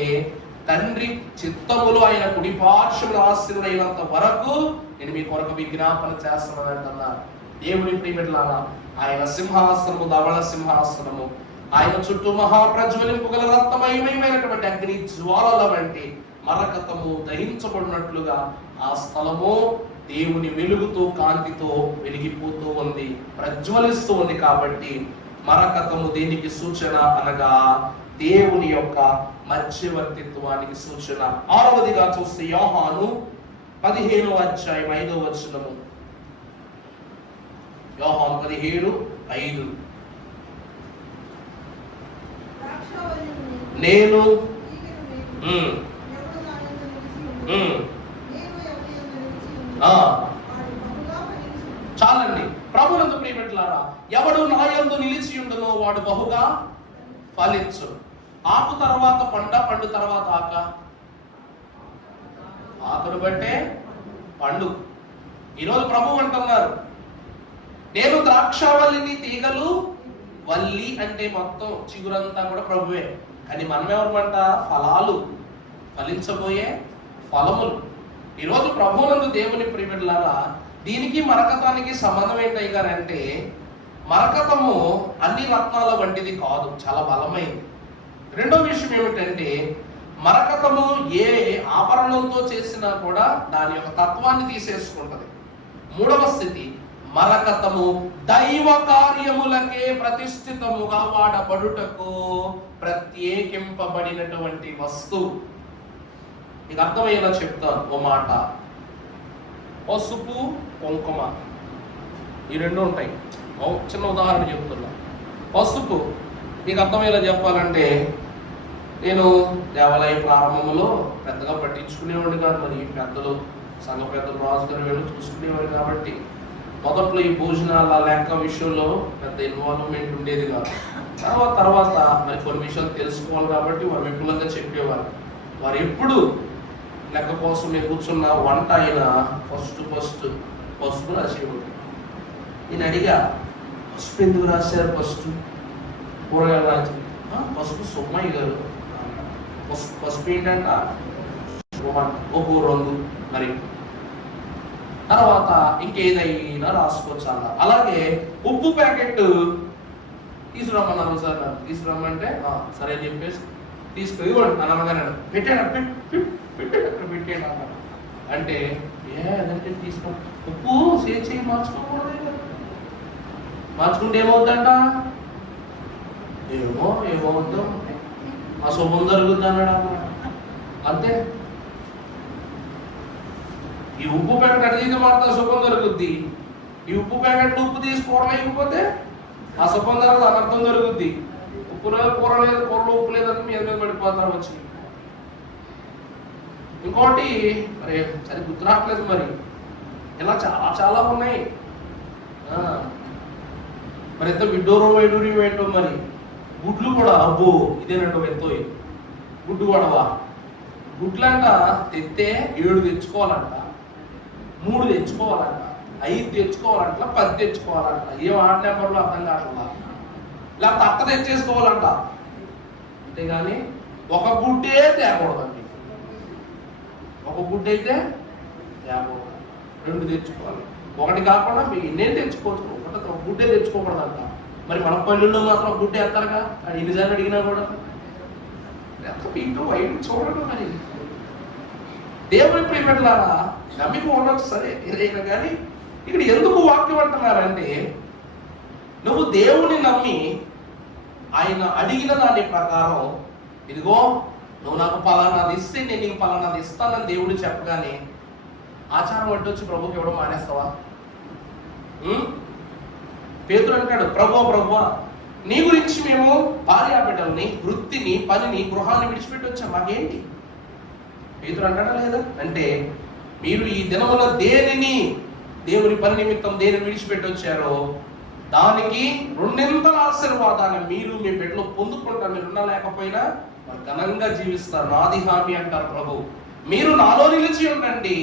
తండ్రి చిత్తములో ఆయన కుడిపార్శ్వమున ఆసీనుడైనంత వరకు నేను మీ కొరకు విజ్ఞాపన చేస్తున్నాను అంటున్నారు. దేవుని ప్రియమిట్లారా, ఆయన సింహాసనము ధవళ సింహాసనము, ఆయన చుట్టూ మహాప్రజ్వలింపు గల రక్తమయమైనటువంటి అగ్ని జ్వాలల వంటి మరకతము దహించబడినట్లుగా ఆ స్థలము దేవుని వెలుగుతో కాంతితో వెలిగిపోతూ ఉంది, ప్రజ్వలిస్తూ ఉంది. కాబట్టి మరకతము దేనికి సూచన అనగా దేవుని యొక్క మధ్యవర్తిత్వానికి సూచన. 6వదిగా చూస్తే యోహాను 15వ అధ్యాయం 5వ వచనము. యోహాను 17:5. నేను చాలండి. ప్రభునందు ప్రియమిట్లారా, ఎవడు నా యందు నిలిచి ఉండునో వాడు బహుగా ఫలించు. ఆకు తర్వాత పంట, పండు తర్వాత ఆక, ఆకును బట్టే పండు. ఈరోజు ప్రభు అంటున్నారు, నేను ద్రాక్షావల్లిని, తీగలు వల్లి అంటే మొత్తం చిగురంతా కూడా ప్రభువే. కానీ మనం ఎవరమంట? ఫలాలు, ఫలించబోయే ఫలములు. ఈరోజు ప్రభువునందు దేవుని ప్రియమిట్లారా, దీనికి మరకతానికి సంబంధం ఏంటంటే మరకతము అన్ని రత్నాల వంటిది కాదు, చాలా బలమైంది. రెండో విషయం ఏమిటంటే మరకతము ఏ ఆభరణంతో చేసినా కూడా దాని యొక్క తత్వాన్ని తీసేసుకుంటది. మూడవ స్థితి, మరకతము దైవ కార్యములకే ప్రతిష్ఠితముగా వాడబడుటకు ప్రత్యేకింపబడినటువంటి వస్తువు. మీకు అర్థమయ్యేలా చెప్తాను ఓ మాట. పసుపు, కుంకుమ ఈ రెండు ఉంటాయి. చిన్న ఉదాహరణ చెప్తున్నా. పసుపు మీకు అర్థమయ్యేలా చెప్పాలంటే, నేను దేవాలయ ప్రారంభంలో పెద్దగా పట్టించుకునేవాడు కాదు. మరి పెద్దలు, సంఘ పెద్దలు, రాజుగారు వీళ్ళు చూసుకునేవాడు కాబట్టి మొదట్లో ఈ భోజనాల లెక్క విషయంలో పెద్ద ఇన్వాల్వ్మెంట్ ఉండేది కాదు. తర్వాత మరి కొన్ని విషయాలు తెలుసుకోవాలి కాబట్టి వారు విపులంగా చెప్పేవారు. వారు ఎప్పుడు లెక్క కోసం నేను కూర్చున్న వంట అయినా ఫస్ట్ పసుపు రాసేవాడు. నేను అడిగా, పసుపు ఎందుకు రాశారు? ఫస్ట్ కూరగాయలు రాసి పసుపు సొమ్మయ్య గారు పసుపు ఏంటంట ఓహో రంగు. మరి తర్వాత ఇంకేదైనా రాసుకోవచ్చు అలా. అలాగే ఉప్పు ప్యాకెట్ తీసుకురమ్మన్నారు సార్. తీసుకురమ్మంటే సరే అని చెప్పేసి తీసుకు ఇవ్వండి అనగానే పెట్టాడు, పెట్టాడు అన్నారు. అంటే అదంటే తీసుకో, ఉప్పు చేసి మార్చుకోకూడదు. మార్చుకుంటే ఏమవుతుందంట? ఏమవుతుందో ఆ శుభం జరుగుద్ది అన్నాడు అన్నమాట. అంతే. ఈ ఉప్పు ప్యాకెట్ అడిగితే మాత్రం శుభం జరుగుద్ది. ఈ ఉప్పు ప్యాకెట్ ఉప్పు తీసుకోవడం లేకపోతే ఆ శుభం జరగదు, అనర్థం జరుగుద్ది. ఉప్పు లేదు, కూర లేదు, కూరలో ఉప్పు లేదని మీద పడిపోతారు వచ్చి. ఇంకోటి మరి సరే గుర్తు రావట్లేదు. మరి ఇలా చాలా ఉన్నాయి. మరి ఎంత విడ్డూరో ఏంటో. మరి గుడ్లు కూడా అబ్బో ఇదేనంటో ఎంతో గుడ్డు పడవా. గుడ్లంట తెస్తే 7 తెచ్చుకోవాలంట, 3 తెచ్చుకోవాలంట, 5 తెచ్చుకోవాలంట, 10 తెచ్చుకోవాలంట. ఏం ఆట నెంబర్లు అర్థం కావట్లా. లేకపోతే అక్క తెచ్చేసుకోవాలంట. అంతేగాని ఒక గుడ్డే తేకూడదండి. ఒక గుడ్డు అయితే తేకూడదు, 2 తెచ్చుకోవాలి. ఒకటి కాకుండా మీరు ఎన్నే తెచ్చుకోవచ్చు, ఒక గుడ్డే తెచ్చుకోకూడదంట. మరి మన పల్లెల్లో మాత్రం గుడ్డే ఎత్తారుగా, అది ఎన్నిసార్లు అడిగినా కూడా ఇంటూ వైపు చూడడం. మరి దేవుని ప్రియమిట్లారా, నమ్మిక ఉండొచ్చు సరే ఏదైనా కానీ ఇక్కడ ఎందుకు వాక్యం అంటున్నారంటే, నువ్వు దేవుని నమ్మి ఆయన అడిగిన దాని ప్రకారం ఇదిగో నువ్వు నాకు పలానాది ఇస్తే నేను నీకు పలానాది ఇస్తానని దేవుడు చెప్పగానే ఆచారం అడ్డొచ్చి ప్రభుకి ఇవ్వడం మానేస్తావా? పేతురు అంటాడు, ప్రభువా నీ గురించి మేము భార్యా బిడ్డల్ని, వృత్తిని, పనిని, గృహాన్ని విడిచిపెట్టి వచ్చాం, మాకేంటి? పేతురు అంటాడా లేదా? అంటే మీరు ఈ దినమున దేనిని, దేవుని పని నిమిత్తం దేనిని విడిచిపెట్టి వచ్చారో దానికి రెండింతల ఆశీర్వాదాన్ని మీరు మీ బిడ్డలో పొందుకుంటారు. మీరు ఉన్నా లేకపోయినా మరి ఘనంగా జీవిస్తారు. నాది హామీ అంటారు ప్రభు. మీరు నాలో నిలిచి ఉండండి,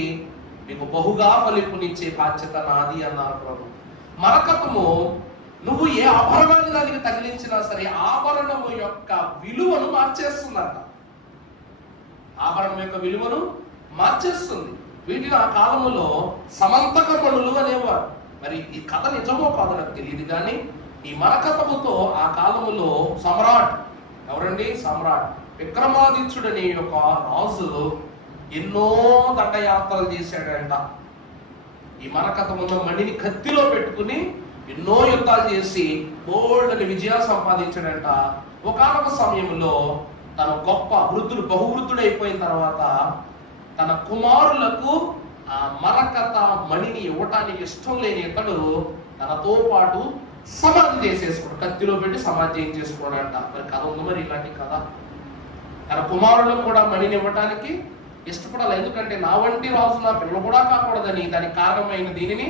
మీకు బహుగా ఫలింపునిచ్చే బాధ్యత నాది అన్నారు ప్రభు. మరకతము నువ్వు ఏ ఆభరణాన్ని దానికి తగిలించినా సరే ఆభరణము యొక్క విలువను మార్చేస్తుందంట. ఆభరణం యొక్క విలువను మార్చేస్తుంది. వీటిని ఆ కాలములో సమంతక పనులు అనేవారు. మరి ఈ కథ నిజమో కాదో నాకు తెలియదు, కానీ ఈ మరకతముతో ఆ కాలములో సమ్రాట్, ఎవరండి? సమ్రాట్ విక్రమాదిత్యుడు అనే ఒక రాజు ఎన్నో దండయాత్రలు చేశాడంట. ఈ మరకతములో మణిని కత్తిలో పెట్టుకుని ఎన్నో యుద్ధాలు చేసి బోల్డని విజయాలు సంపాదించాడంట. ఒకానొక సమయంలో తన గొప్ప వృద్ధుడు, బహువృద్ధుడు అయిపోయిన తర్వాత తన కుమారులకు ఆ మరకత మణిని ఇవ్వటానికి ఇష్టం లేని ఇతడు తనతో పాటు సమాధి చేసేసుకున్నాడు. కత్తిలో పెట్టి సమాధి ఏం చేసుకున్నాడంట. మరి కథ ఉంది మరి ఇలాంటి కథ. తన కుమారులకు కూడా మణిని ఇవ్వటానికి ఇష్టపడాలి. ఎందుకంటే నా వంటి రాజు నా పిల్లలు కూడా కాకూడదని, దానికి కారణమైన దీనిని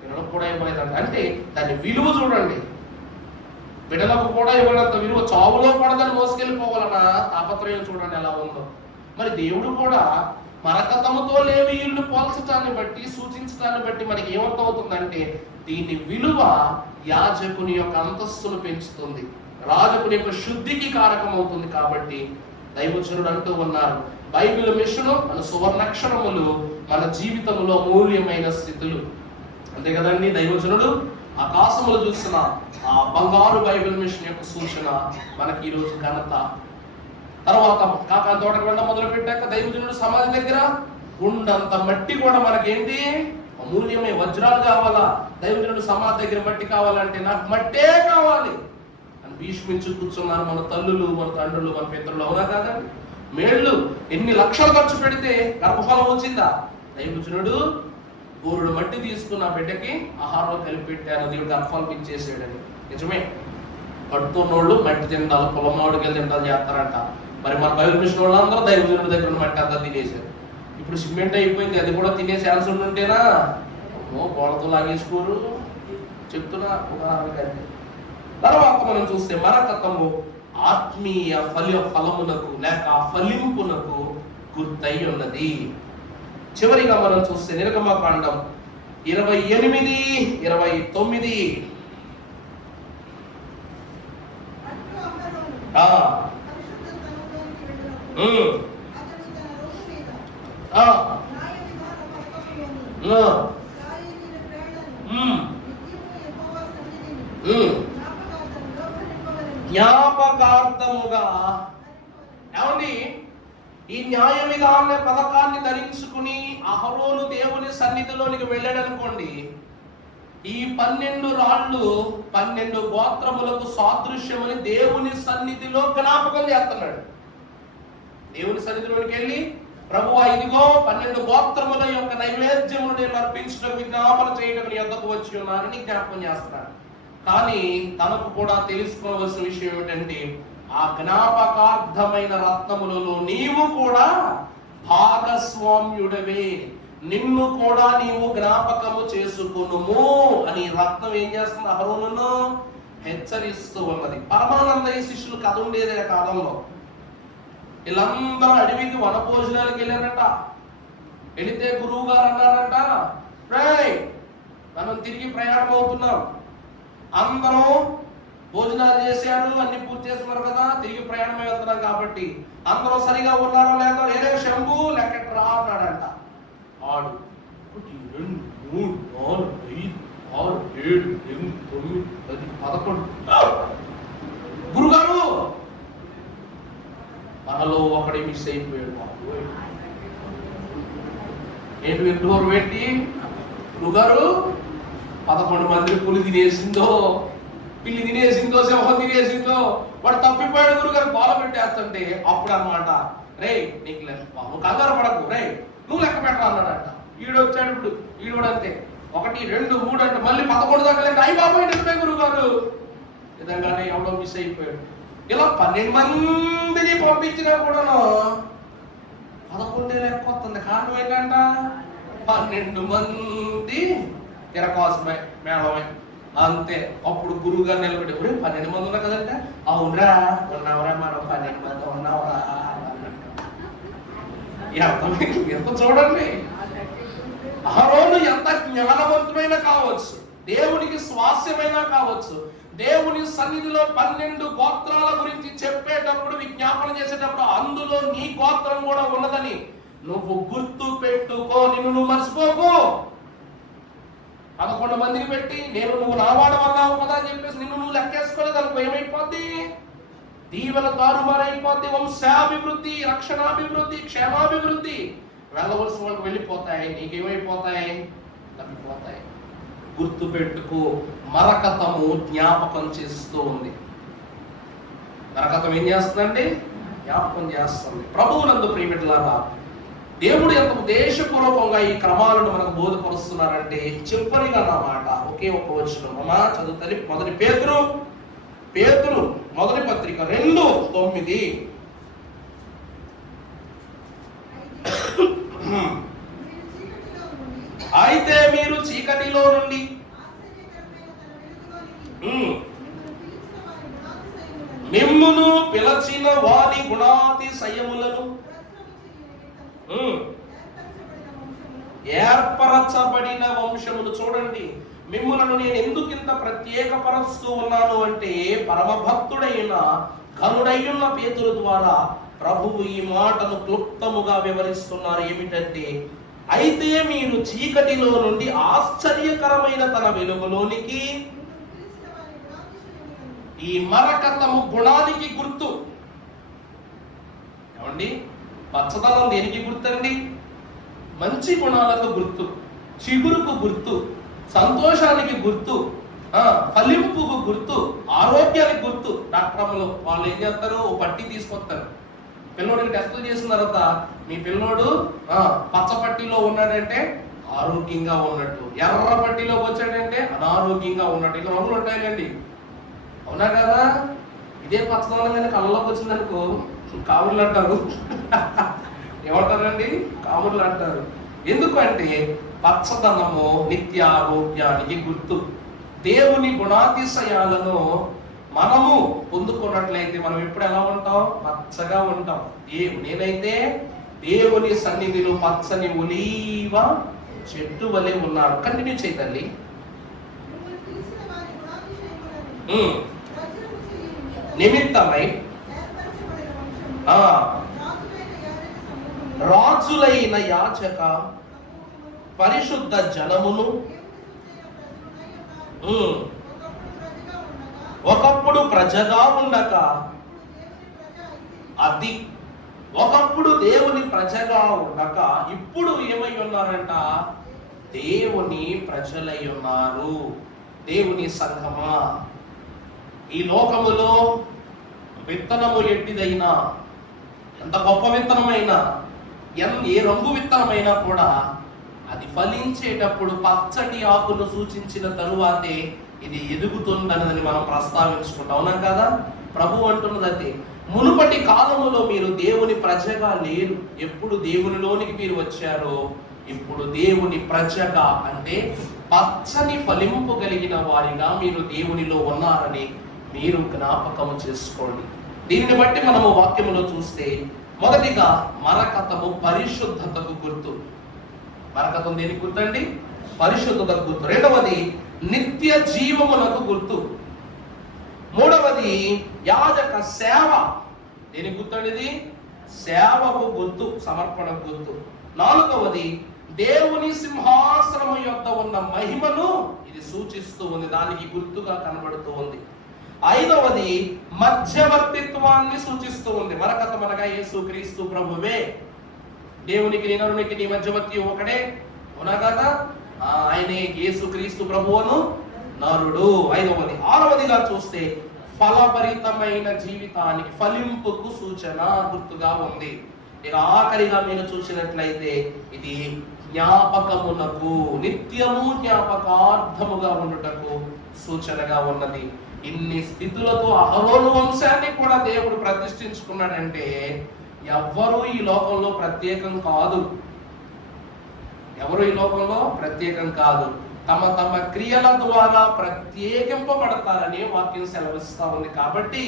పిల్లలకు కూడా ఇవ్వలేదంట. అంటే దాని విలువ చూడండి. బిడ్డలకు కూడా ఇవ్వనంత విలువ, చావులో కూడా దాన్ని మోసుకెళ్ళిపోవాలన్న తాపత్రయం చూడండి ఎలా ఉందో. మరి దేవుడు కూడా మరకతముతో లేవీయులను పోల్చడాన్ని బట్టి, సూచించడాన్ని బట్టి మనకి ఏమర్థమవుతుందంటే దీని విలువ యాజకుని యొక్క అంతస్తును పెంచుతుంది, రాజకుని యొక్క శుద్ధికి కారకం అవుతుంది. కాబట్టి దైవజనుడు అంటూ ఉన్నారు, బైబిల్ మిషను మన సువర్ణాక్షరములు మన జీవితంలో మూల్యమైన స్థితులు. అంతే కదండి. దైవజనుడు ఆకాశములు చూసిన ఆ బంగారు బైబిల్ మిషన్ యొక్క సూచన మనకి ఈరోజు ఘనత. తర్వాత కాకా తోటకు వెళ్ళడం మొదలు పెట్టాక దైవజనుడు సమాధి దగ్గర ఉండంత మట్టి కూడా మనకేంటి? అమూల్యమే. వజ్రాలు కావాలా? దైవజనుడు సమాధి దగ్గర మట్టి కావాలంటే నాకు మట్టే కావాలి అని భీష్మించి కూర్చున్నారు మన తల్లులు, మన తండ్రులు, మన పితరులు. అవునా కాదండి? మేళ్ళు ఎన్ని లక్షలు ఖర్చు పెడితే గర్భఫలం వచ్చిందా? దైవజనుడు గోరుడు మట్టి తీసుకున్న బిడ్డకి ఆహారంలో కలిపి పెట్టారు, దేవుడు గర్భఫలం ఇచ్చేసాడని. నిజమే. పడుతున్నోళ్ళు మట్టి తింటారు, పొలం మామిడికాయలు తింటారు చేస్తారంట. మరి మన బైబిల్ మిషన్ వాళ్ళందరూ దైవజనుడి దగ్గర ఉన్న మట్టి అంతా తినేశారు. ఇప్పుడు సిమెంట్ అయిపోయింది, అది కూడా తినే ఛాన్స్ ఉంటుంటేనా గోడతో లాగేసుకోరు. చెప్తున్నా ఉదాహరణకి. తర్వాత మనం చూస్తే మరకతము ఆత్మీయ ఫలమునకు లేక ఫలింపునకు గుర్తై ఉన్నది. చివరిగా మనం చూస్తే నిర్గమకాండం 28:29 జ్ఞాపకార్థముగా. ఏమండి? ఈ న్యాయ విధాన పథకాన్ని ధరించుకుని అహరోను దేవుని సన్నిధిలోనికి వెళ్ళాడు అనుకోండి, ఈ 12 రాళ్ళు 12 గోత్రములకు సాదృశ్యమని దేవుని సన్నిధిలో జ్ఞాపకం చేస్తున్నాడు. దేవుని సన్నిధిలోనికి వెళ్ళి ప్రభువా ఇదిగో 12 గోత్రముల యొక్క నైవేద్యమును నేను అర్పించడం, విజ్ఞాపన చేయడం నీ యొద్దకు వచ్చి ఉన్నానని జ్ఞాపకం చేస్తున్నాడు. కానీ తనకు కూడా తెలుసుకోవలసిన విషయం ఏమిటంటే ఆ జ్ఞాపకార్థమైన రత్నములలో నీవు కూడా భాగస్వామ్యుడవే, నిన్ను కూడా నీవు జ్ఞాపకము చేసుకునుము అని రత్నం ఏం చేస్తుంది? అహరోనును హెచ్చరిస్తూ ఉన్నది. పరమానందయ్య శిష్యులు కథ ఉండేది ఆ కాలంలో. వీళ్ళందరూ అడవికి వనభోజనాలకు వెళ్ళారట. వెళితే గురువు గారు అన్నారంట, మనం తిరిగి ప్రయాణం అవుతున్నాం, అందరూ భోజనాలు చేశారు, అన్ని పూర్తి చేస్తున్నారు కదా, తిరిగి ప్రయాణం వెళ్తున్నాం కాబట్టి అందరూ సరిగా ఉన్నారో లేదో, ఏదో శంభు లెక్కట్రా అన్నాడంట. 6 1 2 3 4 5 6 7 8 9 10 11 గురుగారు మనలో ఒకటి మిస్ అయిపోయాడు. ఏంటి వింటూరు పెట్టి గురుగారు 11 మంది పులి తినేసిందో, పిల్లి తినేసిందో, సింహం తినేసిందో, వాడు తప్పిపోయాడు గురుగారు బాల పెట్టేస్తుంటే అప్పుడు అన్నమాట, రే నీకు నువ్వు కంగారు పడకు, రే నువ్వు లెక్క పెట్టరా అన్నాడంట. ఈడు వచ్చాడు. ఇప్పుడు ఈడు కూడా అంతే, 1 2 3 అంటే మళ్ళీ 11 దాకా లెక్క. అయ్యి బాబోయ్ నిజమే గురుగారు విధంగానే ఎవడో మిస్ అయిపోయాడు. ఇలా 12 మందిని పంపించినా కూడాను 11 లెక్క వస్తుంది. కారణం ఏంటంట, 12 మంది తిరకాసమే మేళమే అంతే. అప్పుడు గురువు గారు నిలబడి, 12 మంది ఉన్నా కదంటే, అవునరా ఉన్నావరా, మనం 12 మంది ఉన్నావరా. ఎంత చూడండి, అహరోను ఎంత జ్ఞానవంతుమైన కావచ్చు, దేవునికి స్వాస్యమైనా కావచ్చు, దేవుని సన్నిధిలో 12 గోత్రాల గురించి చెప్పేటప్పుడు, విజ్ఞాపన చేసేటప్పుడు అందులో నీ గోత్రం కూడా ఉన్నదని నువ్వు గుర్తు పెట్టుకో. నిన్ను నువ్వు మర్చిపోకు. 11 మందిని పెట్టి నువ్వు నావాడమన్నావు కదా అని చెప్పేసి నిన్ను నువ్వు లెక్కేసుకోలేదు అనుకో, ఏమైపోద్ది? దీవెన తారుమారైపోద్ది. వంశాభివృద్ధి, రక్షణాభివృద్ధి, క్షేమాభివృద్ధి వెళ్ళవలసిన వాళ్ళకి వెళ్ళిపోతాయి. నీకేమైపోతాయి? తప్పిపోతాయి. గుర్తు పెట్టుకో. మరకతము జ్ఞాపకం చేస్తూ ఉంది. మరకతం ఏం చేస్తుందండి? జ్ఞాపకం చేస్తుంది. ప్రభువునందు ప్రియమిత్రులారా, దేవుడు ఎంత ఉద్దేశపూర్వకంగా ఈ క్రమాలను మనకు బోధపరుస్తున్నారంటే, చివరిగా నా మాట ఒకే ఒక్క వచనం అమ్మా చదువుతలి. మొదటి పేతురు మొదటి పత్రిక 2:9. అయితే మీరు చీకటిలో నుండి మిమ్మును పిలచిన వారి గుణాతిశయములను ఏర్పరచబడిన వంశములు. చూడండి, మిమ్ములను నేను ఎందుకు ఇంత ప్రత్యేకపరుస్తూ ఉన్నాను అంటే, పరమభక్తుడైన ఘనుడైన పేతురు ద్వారా ప్రభువు ఈ మాటను క్లుప్తముగా వివరిస్తున్నారు. ఏమిటంటే, అయితే మీరు చీకటిలో నుండి ఆశ్చర్యకరమైన తన వెలుగులోనికి, ఈ మరకతము గుణానికి గుర్తు. ఏమండి, పచ్చదనం దేనికి గుర్తండి? మంచి గుణాలకు గుర్తు, చిగురుకు గుర్తు, సంతోషానికి గుర్తు, ఫలింపుకు గుర్తు, ఆరోగ్యానికి గుర్తు. డాక్టర్లు వాళ్ళు ఏం చేస్తారు? ఓ పట్టి తీసుకొస్తారు. పిల్లోడికి టెస్టులు చేసిన తర్వాత మీ పిల్లోడు పచ్చ పట్టిలో ఉన్నాడంటే ఆరోగ్యంగా ఉన్నట్టు, ఎర్ర పట్టిలోకి వచ్చాడంటే అనారోగ్యంగా ఉన్నట్టు. ఇక రంగులు ఉంటాయండి, అవునా కదా? ఇదే పచ్చదనం కానీ కళ్ళలోకి వచ్చిందనుకో కావుర్లు అంటారు. ఏమంటారండి? కావుర్లు అంటారు. ఎందుకంటే పచ్చదనము నిత్యారోగ్యానికి గుర్తు. దేవుని గుణాతిశయాలను మనము పొందుకున్నట్లయితే మనం ఎప్పుడు ఎలా ఉంటాం? పచ్చగా ఉంటాం. నేనైతే దేవుని సన్నిధిలో పచ్చని ఒలీవ చెట్టు వలె ఉన్నాను. కంటిన్యూ చేయాలి. నిమిత్తమై రాజులైన యాచక పరిశుద్ధ జనమును, ఒకప్పుడు ప్రజగా ఉండక, అది ఒకప్పుడు దేవుని ప్రజగా ఉండక ఇప్పుడు ఏమై ఉన్నారంట? దేవుని ప్రజలై ఉన్నారు. దేవుని సంఘమా, ఈ లోకములో విత్తనము ఎట్టిదైనా, ఎంత గొప్ప విత్తనమైనా, ఏ రంగు విత్తనమైనా కూడా అది ఫలించేటప్పుడు పచ్చటి ఆకును సూచించిన తరువాతే ఇది ఎదుగుతుందన్నదని మనం ప్రస్తావించుకుంటాం. అవునా కదా? ప్రభు అంటున్నదంటే, మునుపటి కాలములో మీరు దేవుని ప్రజగా లేరు. ఎప్పుడు దేవునిలోనికి మీరు వచ్చారో ఇప్పుడు దేవుని ప్రజగా, అంటే పచ్చని ఫలింపు కలిగిన వారిగా మీరు దేవునిలో ఉన్నారని మీరు జ్ఞాపకము చేసుకోండి. దీనిని బట్టి మనము వాక్యములో చూస్తే, మొదటిగా మరకతము పరిశుద్ధతకు గుర్తు. మరకతం దేనికి గుర్తండి? పరిశుద్ధతకు గుర్తు. రెండవది నిత్య జీవమునకు గుర్తు. మూడవది యాజక సేవ. దేనికి గుర్తండి? ఇది సేవకు గుర్తు, సమర్పణకు గుర్తు. నాలుగవది దేవుని సింహాసనము యొద్ద ఉన్న మహిమను ఇది సూచిస్తూ ఉంది, దానికి గుర్తుగా కనబడుతూ ఉంది. ఐదవది మధ్యవర్తిత్వాన్ని సూచిస్తూ ఉంది. మరకతం అనగా యేసుక్రీస్తు ప్రభువే. దేవునికి నరునికి నీ మధ్యవర్తి ఒకడే, అవునా కదా? ఆయనే యేసుక్రీస్తు ప్రభువును నరుడు. ఐదవది. ఆరవదిగా చూస్తే ఫలభరితమైన జీవితానికి, ఫలింపుకు సూచన, గుర్తుగా ఉంది. ఇక ఆఖరిగా మీరు చూసినట్లయితే ఇది జ్ఞాపకమునకు, నిత్యము జ్ఞాపకార్థముగా ఉండుటకు సూచనగా ఉన్నది. ఇన్ని స్థితులతో అహరోను వంశాన్ని కూడా దేవుడు ప్రతిష్ఠించుకున్నాడంటే ఎవ్వరూ ఈ లోకంలో ప్రత్యేకం కాదు. ఎవరు ఈ లోకంలో ప్రత్యేకం కాదు. తమ తమ క్రియల ద్వారా ప్రత్యేకింపబడతారని వాక్యం సెలవిస్తా ఉంది. కాబట్టి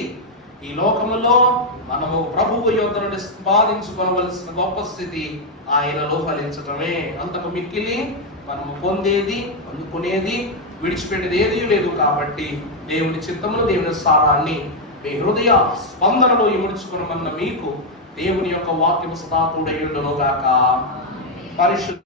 ఈ లోకములో మనము ప్రభువు యొద్ద నుండి సంపాదించుకోవలసిన గొప్ప స్థితి ఆయనలో ఫలించటమే. అంతకు మిక్కిలి మనము పొందేది, అందుకునేది, విడిచిపెట్టేది ఏదీ లేదు. కాబట్టి దేవుని చిత్తమును, దేవుని సారాన్ని మీ హృదయ స్పందనలో ఇముడ్చుకునమన్న మీకు దేవుని యొక్క వాక్యము సదా తోడై ఉండును గాక. పరిశుద్ధ